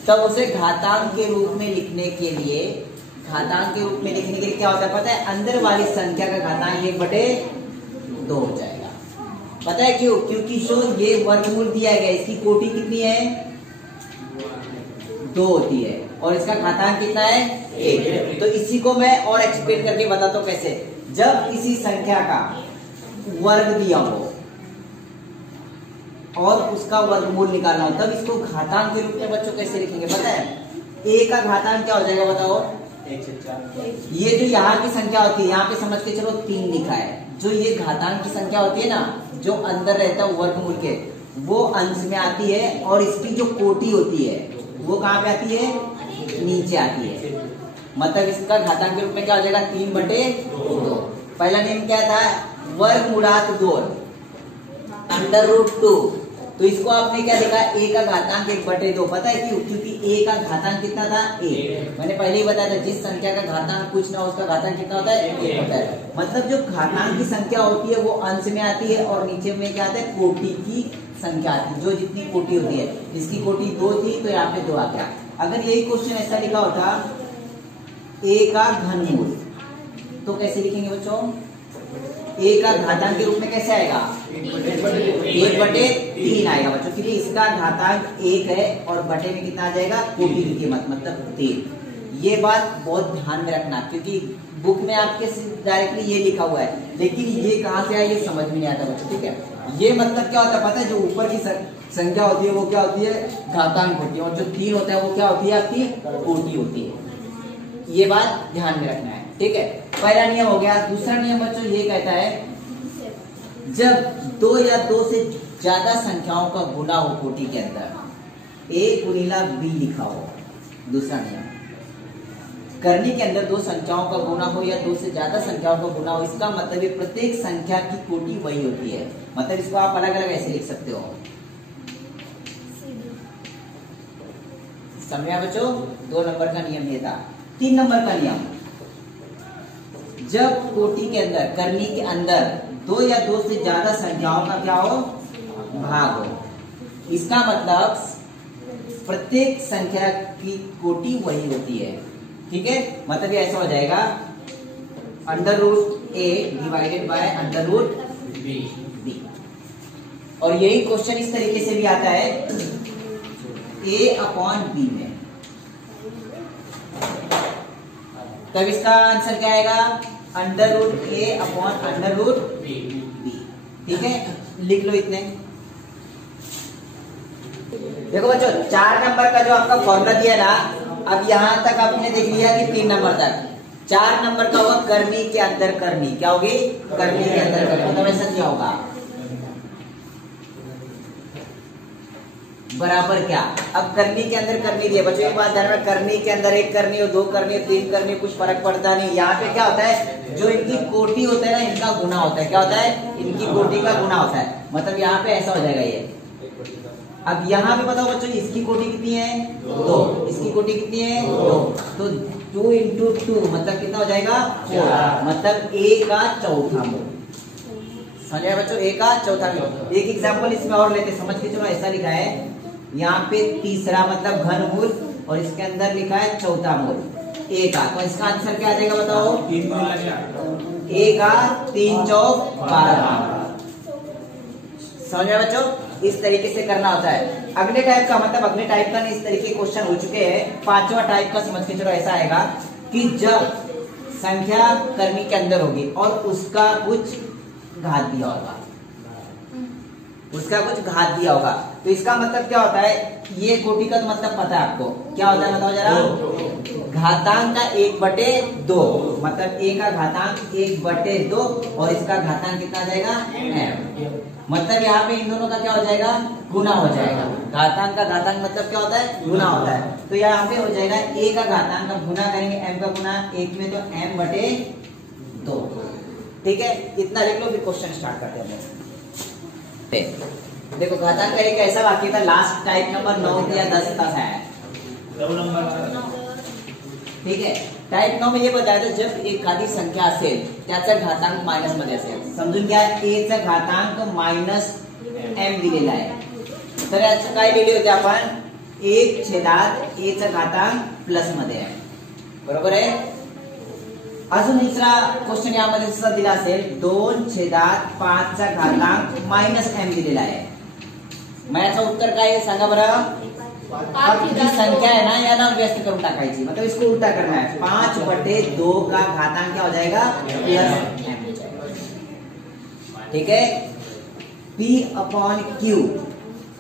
तब उसे घातांक के रूप में लिखने के लिए, घातांक के रूप में लिखने के लिए क्या होता है पता है, अंदर वाली संख्या का घातांक 1/2 हो जाएगा। पता है क्यों, क्योंकि जो ये वर्गमूल दिया गया इसकी कोटि कितनी है, 2 होती है और इसका घातांक कितना है, 1। तो इसी को मैं और एक्सप्लेन करके बताता हूँ कैसे। जब किसी संख्या का वर्ग दिया हो और उसका वर्गमूल निकालना हो तब इसको घातांक के रूप में बच्चों कैसे लिखेंगे पता है। a का घातांक क्या हो जाएगा बताओ, 1 से 4। ये जो यहाँ की संख्या होती है, यहाँ पे समझ के चलो 3 लिखा है। जो ये घातांक की संख्या होती है ना, जो अंदर रहता है वर्गमूल के, वो अंश में आती है और इसकी जो कोटि होती है वो कहाँ पे आती है, नीचे आती है। मतलब इसका घातांक के रूप में क्या हो जाएगा, 3/2। पहला नियम क्या था, वर्गमूलात 2 √2। तो इसको आपने क्या लिखा, a का घातांक 1/2। पता है क्यों, क्योंकि a का घातांक कितना था, 1। मैंने पहले ही बताया था, जिस संख्या का घातांक कुछ ना उसका घातांक कितना होता है, 1 होता है। मतलब जो घातांक की संख्या होती है वो अंश में आती है और नीचे में क्या आता है, कोटि की संख्या आती है। जो जितनी कोटि होती है, इसकी कोटि 2 थी तो यहाँ पे 2 आ गया। अगर यही क्वेश्चन ऐसा लिखा होता a का घनमूल, तो कैसे लिखेंगे बच्चों, a का घातांक के रूप में कैसे आएगा, 1/3 आएगा बच्चों, क्योंकि इसका घातांक 1 है और बटे में कितना आ जाएगा, कोटि की कीमत मतलब 3। ये बात बहुत ध्यान में रखना, क्योंकि बुक में आपके डायरेक्टली ये लिखा हुआ है, लेकिन ये कहाँ से आया ये समझ में नहीं आता बच्चों। ठीक है, ये मतलब क्या होता है पता है, जो ऊपर की संख्या होती है वो क्या होती है, घातांक होती है, और जो 3 होता है वो क्या होती है, आपकी कोटि होती है। ये बात ध्यान में रखना है। ठीक है, पहला नियम हो गया। दूसरा नियम बच्चों ये कहता है, जब 2 या 2 से ज्यादा संख्याओं का गुना हो कोटि के अंदर, a गुणिला b लिखा हो। दूसरा नियम, करनी के अंदर 2 संख्याओं का गुना हो या 2 से ज्यादा संख्याओं का गुना हो, इसका मतलब ये प्रत्येक संख्या की कोटि वही होती है। मतलब इसको आप अलग अलग ऐसे लिख सकते हो। समझा बच्चों, 2 नंबर का नियम ये था। 3 नंबर का नियम, जब कोटि के अंदर, करनी के अंदर 2 या 2 से ज्यादा संख्याओं का क्या हो, भाग हो, इसका मतलब प्रत्येक संख्या की कोटि वही होती है। ठीक है, मतलब ये ऐसा हो जाएगा, √a डिवाइडेड बाय √b। और यही क्वेश्चन इस तरीके से भी आता है a/b में। तब इसका आंसर क्या आएगा, √a/√b। ठीक है, लिख लो इतने। देखो बच्चों, 4 नंबर का जो आपका फॉर्मूला दिया ना, अब यहां तक आपने देख लिया कि 3 नंबर तक। 4 नंबर का होगा करनी के अंदर करनी, क्या होगी, करनी के अंदर करनी, मतलब ऐसा क्या होगा, बराबर क्या। अब करनी के अंदर करनी दिया बच्चों, एक बात ध्यान में, करनी के अंदर 1 करनी हो, 2 करनी हो, 3 करनी, कुछ फर्क पड़ता नहीं। यहाँ पे क्या होता है, जो इनकी कोटि होता है ना, इनका गुना होता है। क्या होता है, इनकी कोटि का गुना होता है। मतलब यहाँ पे ऐसा हो जाएगा ये। अब यहाँ पे बताओ बच्चों, इसकी कोटि कितनी है, 2, इसकी कोटि कितनी है, 2। तो 2 × 2 मतलब कितना हो जाएगा, 4। मतलब a का चौथा मूल। समझे बच्चों, a का चौथा मूल। एक एग्जाम्पल इसमें और लेते, समझ के चलो। ऐसा लिखा है यहाँ पे तीसरा मतलब घनमूल और इसके अंदर लिखा है चौथा मूल a का। तो इसका आंसर क्या आ जाएगा बताओ, a का 3 चौक 12। समझ बच्चों, इस तरीके से करना होता है। अगले टाइप का मतलब अगले टाइप का नहीं, इस तरीके के क्वेश्चन हो चुके हैं। पांचवा टाइप का समझ के चलो ऐसा आएगा कि जब संख्या कर्मी के अंदर होगी और उसका कुछ घात दिया होगा, उसका कुछ घात दिया होगा, तो इसका मतलब क्या होता है, ये कोटि का तो मतलब पता है आपको, क्या होता है बताओ जरा। घातांक का 1/2, मतलब a का घातांक 1/2 और इसका घातांक कितना आ जाएगा m। मतलब यहाँ पे इन दोनों का क्या हो जाएगा, गुना हो जाएगा। घातांक का घातांक मतलब क्या होता है, गुना होता है। तो यहाँ पे हो जाएगा a का घातांक का गुना करेंगे m का गुना 1 में, तो m/2। ठीक है, इतना लिख लो, फिर क्वेश्चन स्टार्ट करते हैं। देखो घातांक का एक ऐसा वाक्य था, लास्ट टाइप नंबर 9 या 10 तक है, ठीक आहे। टाइप 9 में ये बताया था जब एखादी संख्या असेल त्याचा घातांक मायनस मध्ये असेल, समजून घ्या a चा घातांक -m दिलेला आहे, तर याचं काय लिहिले होते आपण, 1/a चा घातांक प्लस मध्ये आहे, बरोबर आहे। अजून दुसरा क्वेश्चन यामध्ये सुद्धा दिला असेल 2/5 चा घातांक -m दिलेला आहे। मग याचं उत्तर काय आहे सांगा बरं। अब की संख्या है ना, या ना व्यस्त करून टाकायची, मतलब इसको उल्टा करना है। 5/2 का घातांक क्या हो जाएगा, प्लस m हो जाएगा, ठीक है। p/q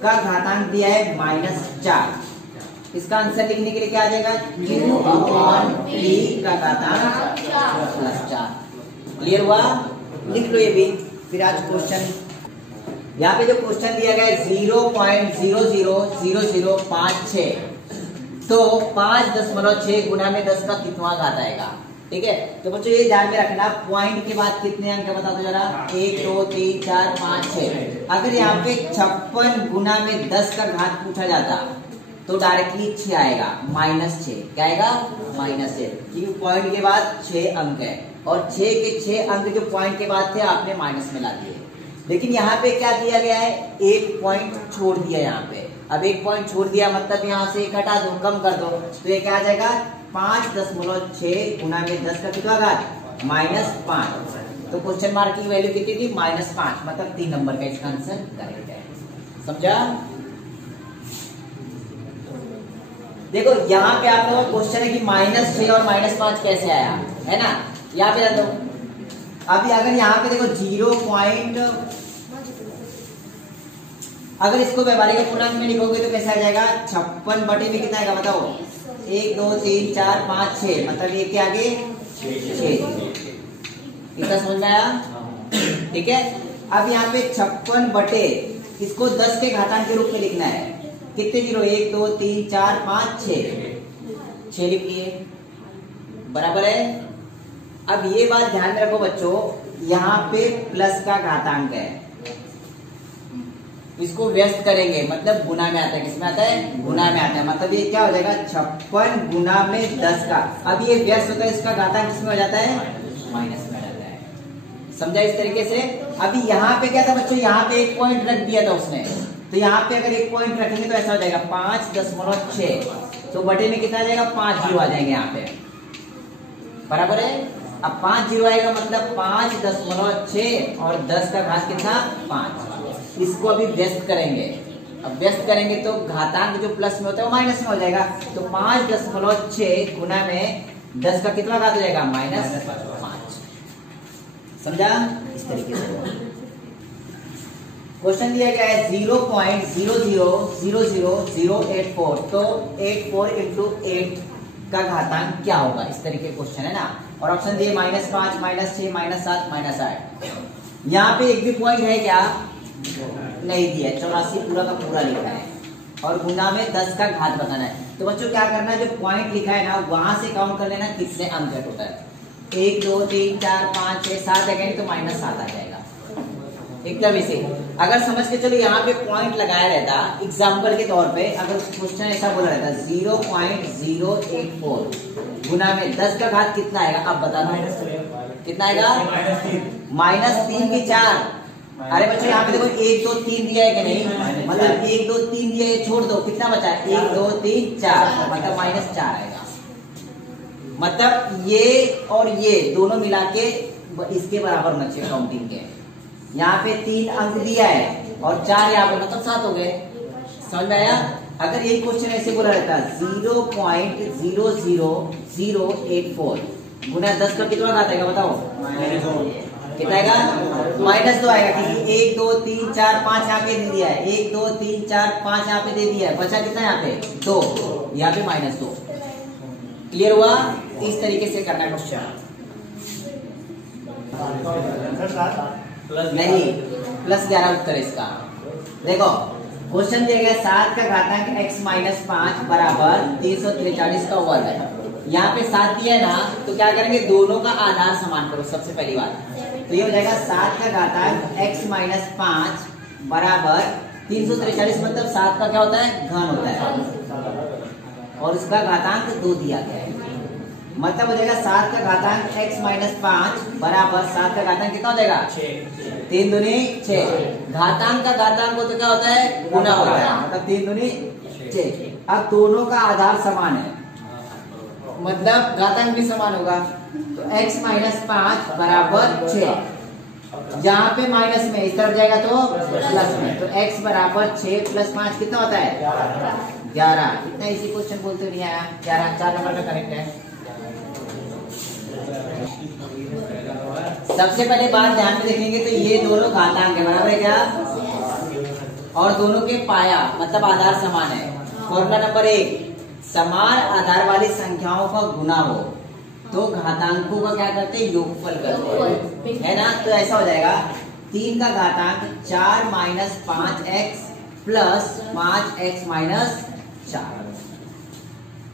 का घातांक दिया है -4, इसका आंसर लिखने के लिए क्या आ जाएगा, q/p का घातांक +4। क्लियर हुआ, लिख लो ये भी। फिर आज क्वेश्चन, यहाँ पे जो क्वेश्चन दिया गया है 0.000056, तो 5.6 गुना में 10 का कितना घात आएगा, ठीक है। तो बच्चों ये ध्यान में रखना, पॉइंट के बाद कितने अंक बता दो जरा, 1 2 3 4 5 6। अगर यहाँ पे 56 गुना में 10 का घात पूछा जाता तो डायरेक्टली 6 आएगा, -6, क्या आएगा, -6, क्योंकि पॉइंट के बाद 6 अंक है और 6 के 6 अंक जो पॉइंट के बाद थे आपने माइनस में ला दिए। लेकिन यहाँ पे क्या दिया गया है, 1 पॉइंट छोड़ दिया यहाँ पे। अब 1 पॉइंट छोड़ दिया मतलब यहाँ से एक हटा दो, कम कर दो, तो ये क्या आ जाएगा, 5.6 गुना में 10 का कितना घात, -5। तो क्वेश्चन मार्क की वैल्यू कितनी थी, -5, मतलब 3 नंबर का इसका आंसर करेक्ट है, समझा। देखो यहाँ पे आप लोगों का क्वेश्चन है कि -6 और -5 कैसे आया, है ना। यहाँ पे रख दो। अभी अगर यहाँ पे देखो 0 पॉइंट, अगर इसको व्यवहारिक पूर्णांक में लिखोगे तो कैसे आ जाएगा, 56 बटे में कितना आएगा बताओ, 1 2 3 4 5 6, मतलब ये क्या आगे 6। इतना समझ में आया, ठीक है। अब यहाँ पे 56 बटे, इसको 10 के घातांक के रूप में लिखना है, कितने 0, 1 2 3 4 5 6 लिख लिए, बराबर है। अब ये बात ध्यान में रखो बच्चों, यहाँ पे प्लस का घातांक है, इसको व्यस्त करेंगे मतलब गुना में आता है, किसमें आता है, गुना में आता है, मतलब ये क्या हो जाएगा, 56 गुना में 10 का। अब ये व्यस्त होता है, इसका घातांक किसमें हो जाता है, माइनस में आ जाता है, समझा इस तरीके से। अभी यहाँ पे क्या था बच्चों, यहाँ पे 1 पॉइंट रख दिया था उसने, तो यहाँ पे अगर 1 पॉइंट रखेंगे तो ऐसा हो जाएगा 5.6, तो बटे में कितना आ जाएगा, 5 जीरो आ जाएंगे यहाँ पे, बराबर है। अब 5 जीरो आएगा मतलब 5.6 और 10 का घात कितना, 5। इसको अभी व्यस्त करेंगे, अब व्यस्त करेंगे तो घातांक जो प्लस में होता है वो माइनस में हो जाएगा, तो 5.6 गुना में 10 का कितना घात हो जाएगा, -5। समझा इस तरीके से। क्वेश्चन दिया गया है 0.0000084, तो 84 × 8 का घातांक क्या होगा, इस तरीके का क्वेश्चन है ना। और ऑप्शन दिए -5 -6 -7 -8। यहाँ पे एक भी पॉइंट है क्या, नहीं दिया, 84 पूरा का पूरा लिखा है और गुना में 10 का घात बताना है। तो बच्चों क्या करना है, जो पॉइंट लिखा है ना वहां से काउंट कर लेना कितने अंक है टोटल, 1 2 3 4 5 6 7 है तो -7 आ जाएगा, एकदम इसे। अगर समझ के चलो यहाँ पे पॉइंट लगाया रहता, एग्जाम्पल के तौर पे अगर क्वेश्चन ऐसा बोला रहता 0.084 गुना में 10 का घात कितना आएगा, अब बताना कितना आएगा, -3 के 4। अरे बच्चों यहाँ पे देखो 1 2 3 दिया है कि नहीं, मतलब 1 2 3 दिया है, छोड़ दो, कितना बचा है, 1 2 3 4, मतलब -4 आएगा। मतलब ये और ये दोनों मिला के इसके बराबर होना चाहिए काउंटिंग के। यहाँ पे 3 अंक दिया है और 4 यहाँ पे, मतलब 7 हो गए, समझ में आया? अगर यही क्वेश्चन ऐसे बोला रहता 0.00084 गुना 10 का कितना घात आएगा बताओ? कितना आएगा? -2 आएगा, क्योंकि 1 2 3 4 5 यहाँ पे दे दिया है, 1 2 3 4 5 यहाँ पे दे दिया है, बचा कितना यहाँ पे? 2, यहाँ पे -2। क्लियर हुआ? इस तरीके से करना क्वेश्चन। नहीं, +11 उत्तर इसका। देखो क्वेश्चन दिया गया 7 का घातांक x - 5 बराबर 343 का वर्ग है। यहाँ पे 7 दिया है ना, तो क्या करेंगे? दोनों का आधार समान करो सबसे पहली बात। तो ये हो जाएगा 7 का घातांक x - 5 बराबर 343, मतलब 7 का क्या होता है? घन होता है, और इसका घातांक 2 दिया गया है। मतलब हो जाएगा 7 का घातांक x - 5 बराबर 7 का घातांक कितना हो जाएगा? 3 दूनी 6। घातांक का घातांक को तो क्या होता है? गुना होता है, मतलब 3 दूनी 6। अब दोनों का आधार समान है, मतलब घातांक भी समान होगा। तो x - 5 बराबर 6, यहाँ पे माइनस में, इस तरफ जाएगा तो प्लस में, तो x बराबर 6 + 5 कितना होता है? 11। इतना इसी क्वेश्चन बोलते नहीं आया, 11 4 नंबर का करेक्ट है। सबसे पहले बात ध्यान में देखेंगे तो ये दोनों घातांक है, बराबर है क्या? और दोनों के पाया मतलब आधार समान है। फॉर्मूला नंबर 1, समान आधार वाली संख्याओं का गुना हो तो घातांकों का क्या करते हैं? योगफल करते हैं, है ना? तो ऐसा हो जाएगा 3 का घातांक 4 - 5x + 5x - 4।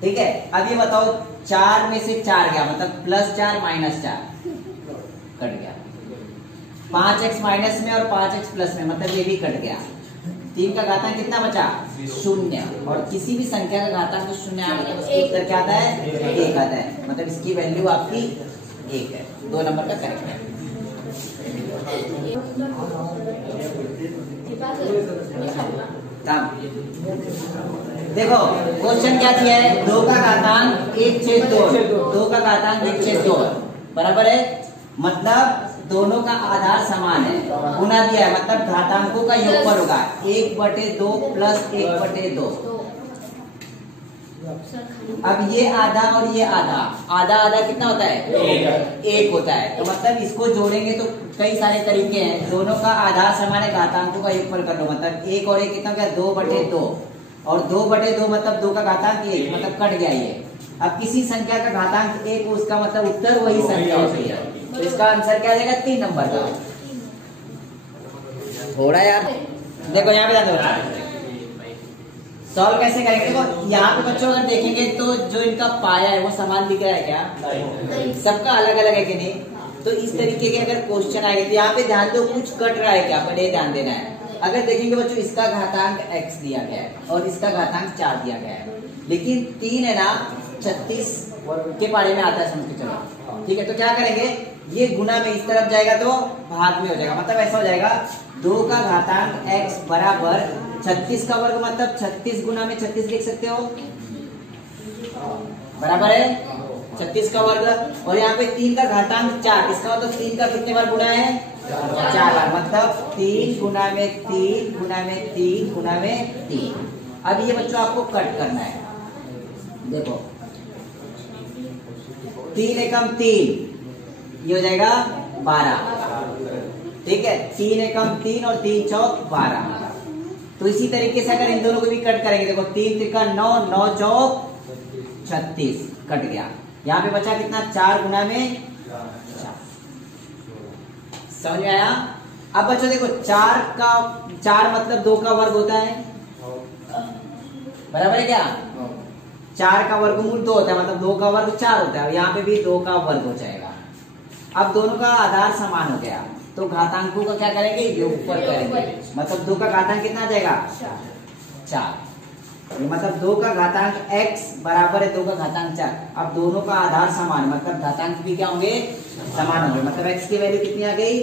ठीक है, अब ये बताओ 4 में से 4 गया, मतलब +4 - 4 कट गया। 5x माइनस में और 5x प्लस में, मतलब ये भी कट गया। 3 का घातांक कितना बचा? 0। और किसी भी संख्या का घातांक 0 आने का उत्तर क्या आता है? 1 आता है, मतलब इसकी वैल्यू आपकी 1 है। 2 नंबर का करेक्ट है। देखो क्वेश्चन क्या दिया है? 2 का घातांक 1/2, 2 का घातांक 1/2 बराबर है, मतलब दोनों का आधार समान है। गुना दिया है, मतलब घातांकों का योगफल होगा 1/2 + 1/2। अब ये आधा और ये आधा, आधा आधा कितना होता है? 1 होता है। तो मतलब इसको जोड़ेंगे तो कई सारे तरीके हैं। दोनों का आधार समान है, घातांकों का योगफल कर लो, मतलब 1 और 1 कितना हो गया? 2/2, और 2/2 मतलब 2 का घातांक 1, मतलब कट गया ये। अब किसी संख्या का घातांक 1, उसका मतलब उत्तर वही संख्या होती है, तो इसका आंसर क्या आ जाएगा? 3 नंबर का। थोड़ा यार देखो यहाँ पे सॉल्व कैसे करेंगे? देखो यहाँ पे बच्चों अगर देखेंगे तो जो इनका पाया है वो समान दिख रहा है क्या? सबका अलग अलग है कि नहीं? तो इस तरीके के अगर क्वेश्चन आएंगे तो यहाँ पे ध्यान दो, कुछ कट रहा है क्या? पहले ध्यान देना है। अगर देखेंगे बच्चों, इसका घातांक x दिया गया है और इसका घातांक 4 दिया गया है, लेकिन 3 है ना 36 के बारे में आता है, समझ के चलो। ठीक है, तो क्या करेंगे? ये गुना में इस तरफ जाएगा तो भाग में हो जाएगा, मतलब ऐसा हो जाएगा 2 का घातांक x बराबर 36 का वर्ग, मतलब 36 गुना में 36 लिख सकते हो, बराबर है 36 का वर्ग। और यहाँ पे 3 का घातांक 4, इसका मतलब 3 का कितने बार गुना है? 4 बार, मतलब 3 गुना में 3 गुना में 3 गुना में 3। अब ये बच्चों आपको कट करना है। देखो 3 एकम 3, ये हो जाएगा 12। ठीक है, 3 एकम 3 और 3 चौक 12। तो इसी तरीके से अगर इन दोनों को भी कट करेंगे, देखो 3 त्रिका 9, 9 चौक 36, कट गया। यहाँ पे बचा कितना? 4 गुना में 4। समझ में आया? अब बच्चों देखो 4 मतलब 2 का वर्ग होता है, बराबर है क्या? 4 का वर्गमूल 2 होता है, मतलब 2 का वर्ग 4 होता है। यहाँ पे भी 2 का वर्ग हो जाएगा। अब दोनों का आधार समान हो गया, तो घातांकों का क्या करेंगे? योगफल करेंगे, मतलब 2 का घातांक कितना आ जाएगा? 4। मतलब 2 का घातांक x बराबर है 2 का घातांक 4। अब दोनों का आधार समान, मतलब घातांक भी क्या होंगे? समान होंगे, मतलब x की वैल्यू कितनी आ गई?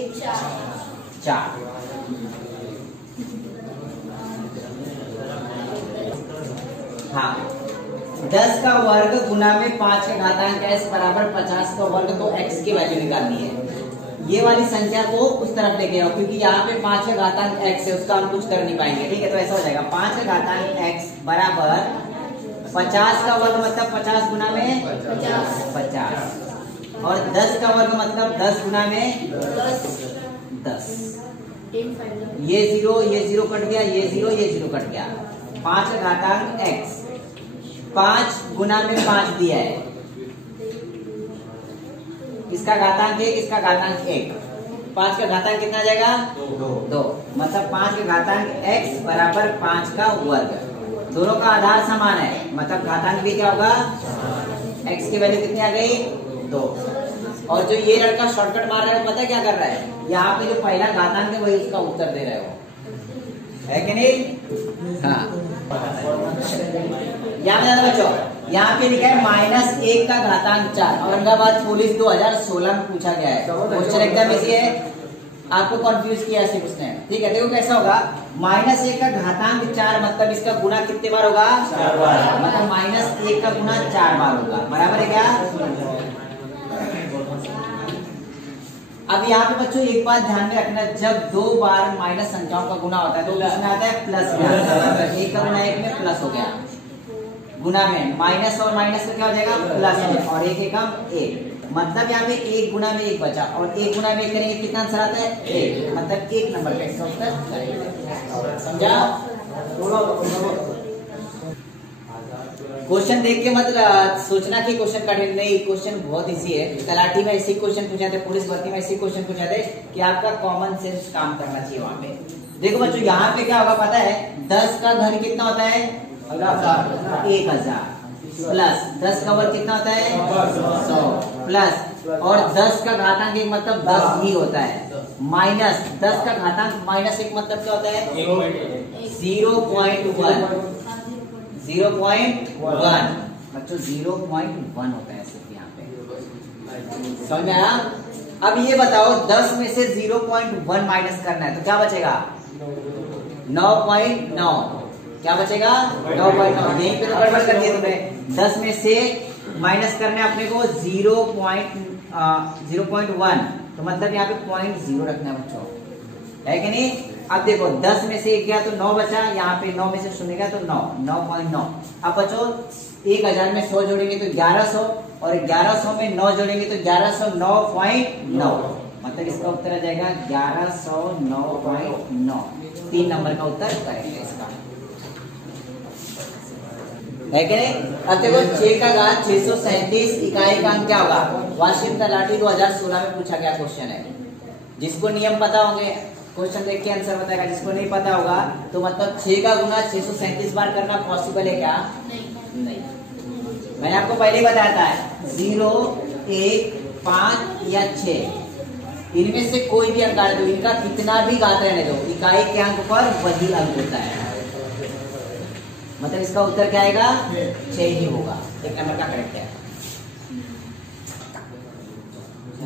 4। हाँ 10 का वर्ग गुना में 5 का घातांक s बराबर 50 का वर्ग, तो x की वैल्यू निकालनी है। ये वाली संख्या को उस तरफ लेके आओ, क्योंकि यहाँ पे 5 का घातांक x है, उसका हम कुछ कर नहीं पाएंगे, ठीक है। तो ऐसा हो जाएगा 5 का घातांक x बराबर 50 का वर्ग मतलब 50 गुना में 50, और 10 का वर्ग मतलब 10 गुना में 10। ये 0 कट गया, ये 0 कट गया। 5 का घातांक x 5 गुना में 5 दिया है, इसका घातांक 1, इसका घातांक 1। 5 का घातांक कितना आ जाएगा? 2। मतलब 5 का घातांक x बराबर 5 का वर्ग। दोनों का आधार समान है, मतलब घातांक भी क्या होगा? x की वैल्यू कितनी आ गई? 2। और जो ये लड़का शॉर्टकट मार रहा है वो पता है क्या कर रहा है? यहाँ पे जो पहला घातांक है वही उसका उत्तर दे रहे हो, है कि नहीं? हाँ। यहाँ बच्चों, यहाँ पे लिखा है -1 का घातांक 4। औरंगाबाद पुलिस 2016 में पूछा गया है, क्वेश्चन एकदम इजी है, आपको कंफ्यूज किया है उसने, ठीक है। देखो कैसा होगा, -1 का घातांक 4 मतलब इसका गुना कितने बार होगा? 4 बार। मतलब -1 का गुना 4 बार होगा, बराबर है क्या? अब यहाँ पे बच्चों एक बात ध्यान में रखना, जब 2 बार माइनस संख्याओं का गुना होता है तो उसमें आता है प्लस में आता है। 1 का गुना 1 में प्लस हो गया, गुना में माइनस और माइनस में क्या हो जाएगा? प्लस में, और 1 एकम 1, मतलब यहाँ पे 1 गुना में 1 बचा, और 1 गुना में 1 करेंगे कितना आंसर आता है? 1, मतलब 1 नंबर का इसका उत्तर। समझा? क्वेश्चन देख के मत सोचना कि क्वेश्चन कठिन नहीं, क्वेश्चन बहुत इजी है। तलाठी में ऐसे क्वेश्चन पूछे थे, पुलिस भर्ती में ऐसे क्वेश्चन पूछे थे कि आपका कॉमन सेंस काम करना चाहिए वहां पे। देखो बच्चों यहाँ पे क्या होगा पता है? 10 का घन कितना होता है? 1000 प्लस 10 का वर्ग कितना होता है? 100 प्लस, और 10 का घातांक 1 मतलब 10 ही होता है, माइनस 10 का घातांक -1 मतलब क्या होता है? 0.1। 0.1 बच्चों 0.1 होता है सिर्फ यहाँ पे, समझ में आया? अब ये बताओ 10 में से 0.1 माइनस करना है तो क्या बचेगा? 9.9। क्या बचेगा? 9.9। यहीं पे तो गड़बड़ कर दिया तुमने। 10 में से माइनस करना है अपने को 0.1, तो मतलब यहाँ पे 0.0 रखना है बच्चों, है कि नहीं? अब देखो 10 में से 1 गया तो 9 बचा, यहाँ पे 9 में से 0 गया तो 9.9। अब बच्चों 1000 में 100 जोड़ेंगे तो 1100, और 1100 में 9 जोड़ेंगे तो 1109.9, मतलब इसका उत्तर आ जाएगा 1109.9। 3 नंबर का उत्तर करेंगे इसका, है कि नहीं? अब देखो 6 का घात 637 इकाई का अंक क्या होगा? वाशिम तलाठी 2016 में पूछा गया क्वेश्चन है। जिसको नियम पता होंगे क्वेश्चन देख के आंसर बताएगा, जिसको नहीं पता होगा तो मतलब 6 का गुना 637 बार करना पॉसिबल है क्या? नहीं। मैंने आपको पहले बताया था 0, 1, 5 या 6, इनमें से कोई भी अंक दो, इनका कितना भी घात रहने दो, इकाई के अंक पर वही अंक होता है, मतलब इसका उत्तर क्या आएगा? 6 ही होगा। 1 नंबर का करेक्ट है।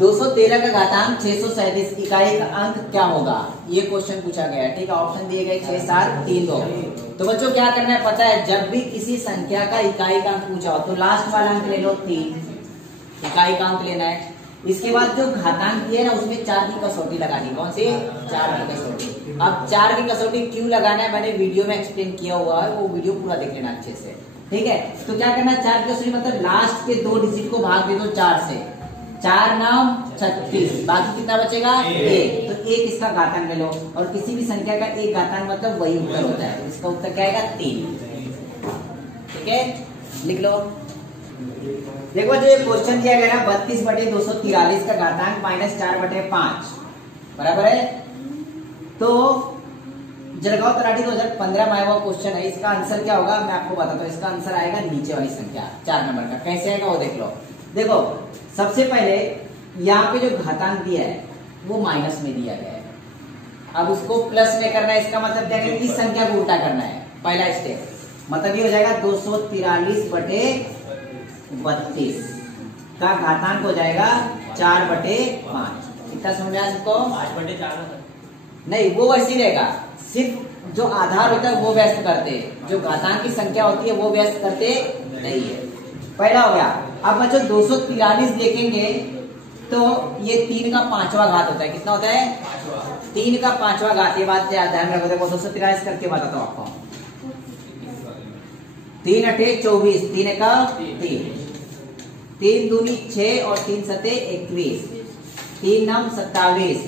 213 का घातांक 637 इकाई का अंक क्या होगा? ये क्वेश्चन पूछा गया है, ठीक है। ऑप्शन दिए गए 6, 7, 3, 2। तो बच्चों क्या करना है पता है? जब भी किसी संख्या का इकाई का अंक पूछा हो तो लास्ट वाला अंक ले लो 3, इकाई का अंक लेना है। इसके बाद जो घातांक दिए ना उसमें 4 की कसौटी लगानी। कौन सी? 4 की कसौटी। अब 4 की कसौटी क्यों लगाना है मैंने वीडियो में एक्सप्लेन किया हुआ है, वो वीडियो पूरा देख लेना अच्छे से, ठीक है। तो क्या करना है? 4 की कसौटी मतलब लास्ट के 2 डिजिट को भाग दे दो 4 से, 4 9 36, बाकी कितना बचेगा? 1। तो 1 इसका घातांक ले लो, और किसी भी संख्या का 1 घातांक मतलब वही उत्तर होता है, इसका उत्तर क्या आएगा? 3, ठीक है। लिख लो। देखो जो ये क्वेश्चन दिया गया ना 32/243 का घातांक -4/5 बराबर है। तो जलगांव तलाठी 2015 में आया हुआ क्वेश्चन है, इसका आंसर क्या होगा मैं आपको बताता हूँ। इसका आंसर आएगा नीचे वाली संख्या 4 नंबर का। कैसे आएगा वो देख लो। देखो सबसे पहले यहाँ पे जो घातांक दिया है वो माइनस में दिया गया है, अब उसको प्लस में करना है। इसका मतलब क्या है? इस संख्या को उल्टा करना है, पहला स्टेप। मतलब ये हो जाएगा 243/32 का घातांक हो जाएगा 4/5। कितना समझ में आया सबको? 5/4 नहीं, वो वैसे ही रहेगा, सिर्फ जो आधार होता है वो व्यस्त करते, जो घातांक की संख्या होती है वो व्यस्त करते नहीं है। पहला हो गया। अब बच्चों 243 देखेंगे तो ये 3 का 5वां घात होता है। कितना होता है? 3 का 5वां घात। ये बात ध्यान रखो। देखो 243 करके बताता हूँ आपको। 3 अठे 24, 3 एका 3, 3 दूनी 6 और 3 सते 21, 3 नम 27,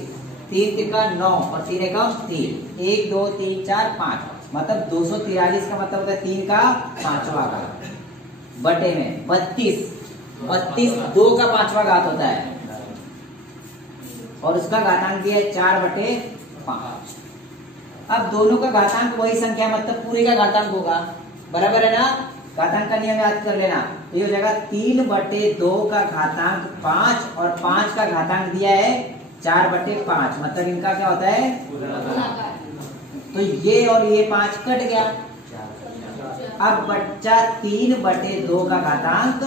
3 तिका 9 और 3 एकम 3, 1 2 3 4 5, मतलब 243 का मतलब होता है 3 का 5वां घात बटे में 32। 32 2 का 5वां घात होता है और उसका घातांक दिया है 4 बटे 5। अब दोनों का घातांक वही संख्या, मतलब पूरे का घातांक होगा। बराबर है ना? घातांक का नियम याद कर लेना। ये हो जाएगा 3 बटे 2 का घातांक 5 और 5 का घातांक दिया है 4 बटे 5, मतलब इनका क्या होता है? तो ये और ये 5 कट गया। अब बच्चा 3 बटे 2 का घातांक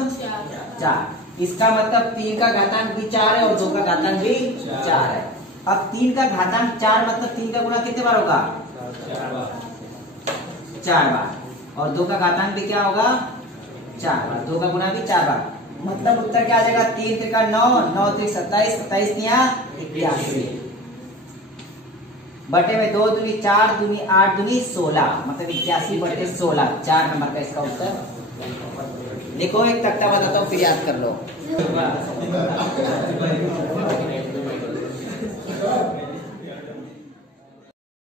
4, इसका मतलब 3 का घातांक भी 4 है और 2 का घातांक भी 4 है। अब 3 का घातांक 4 मतलब 3 का गुणा कितने बार होगा? 4 बार। और 2 का घातांक भी क्या होगा? 4 बार। 2 का गुणा भी 4 बार। मतलब उत्तर क्या आ जाएगा? 3 त्रिका 9, 9 त्रिक 27, 27 तिया 81 बटे में 2 दूनी 4 दूनी 8 दूनी 16, मतलब 81 बटे 16, 4 नंबर का इसका उत्तर। देखो एक तख्ता बताता हूँ फिर याद कर लो।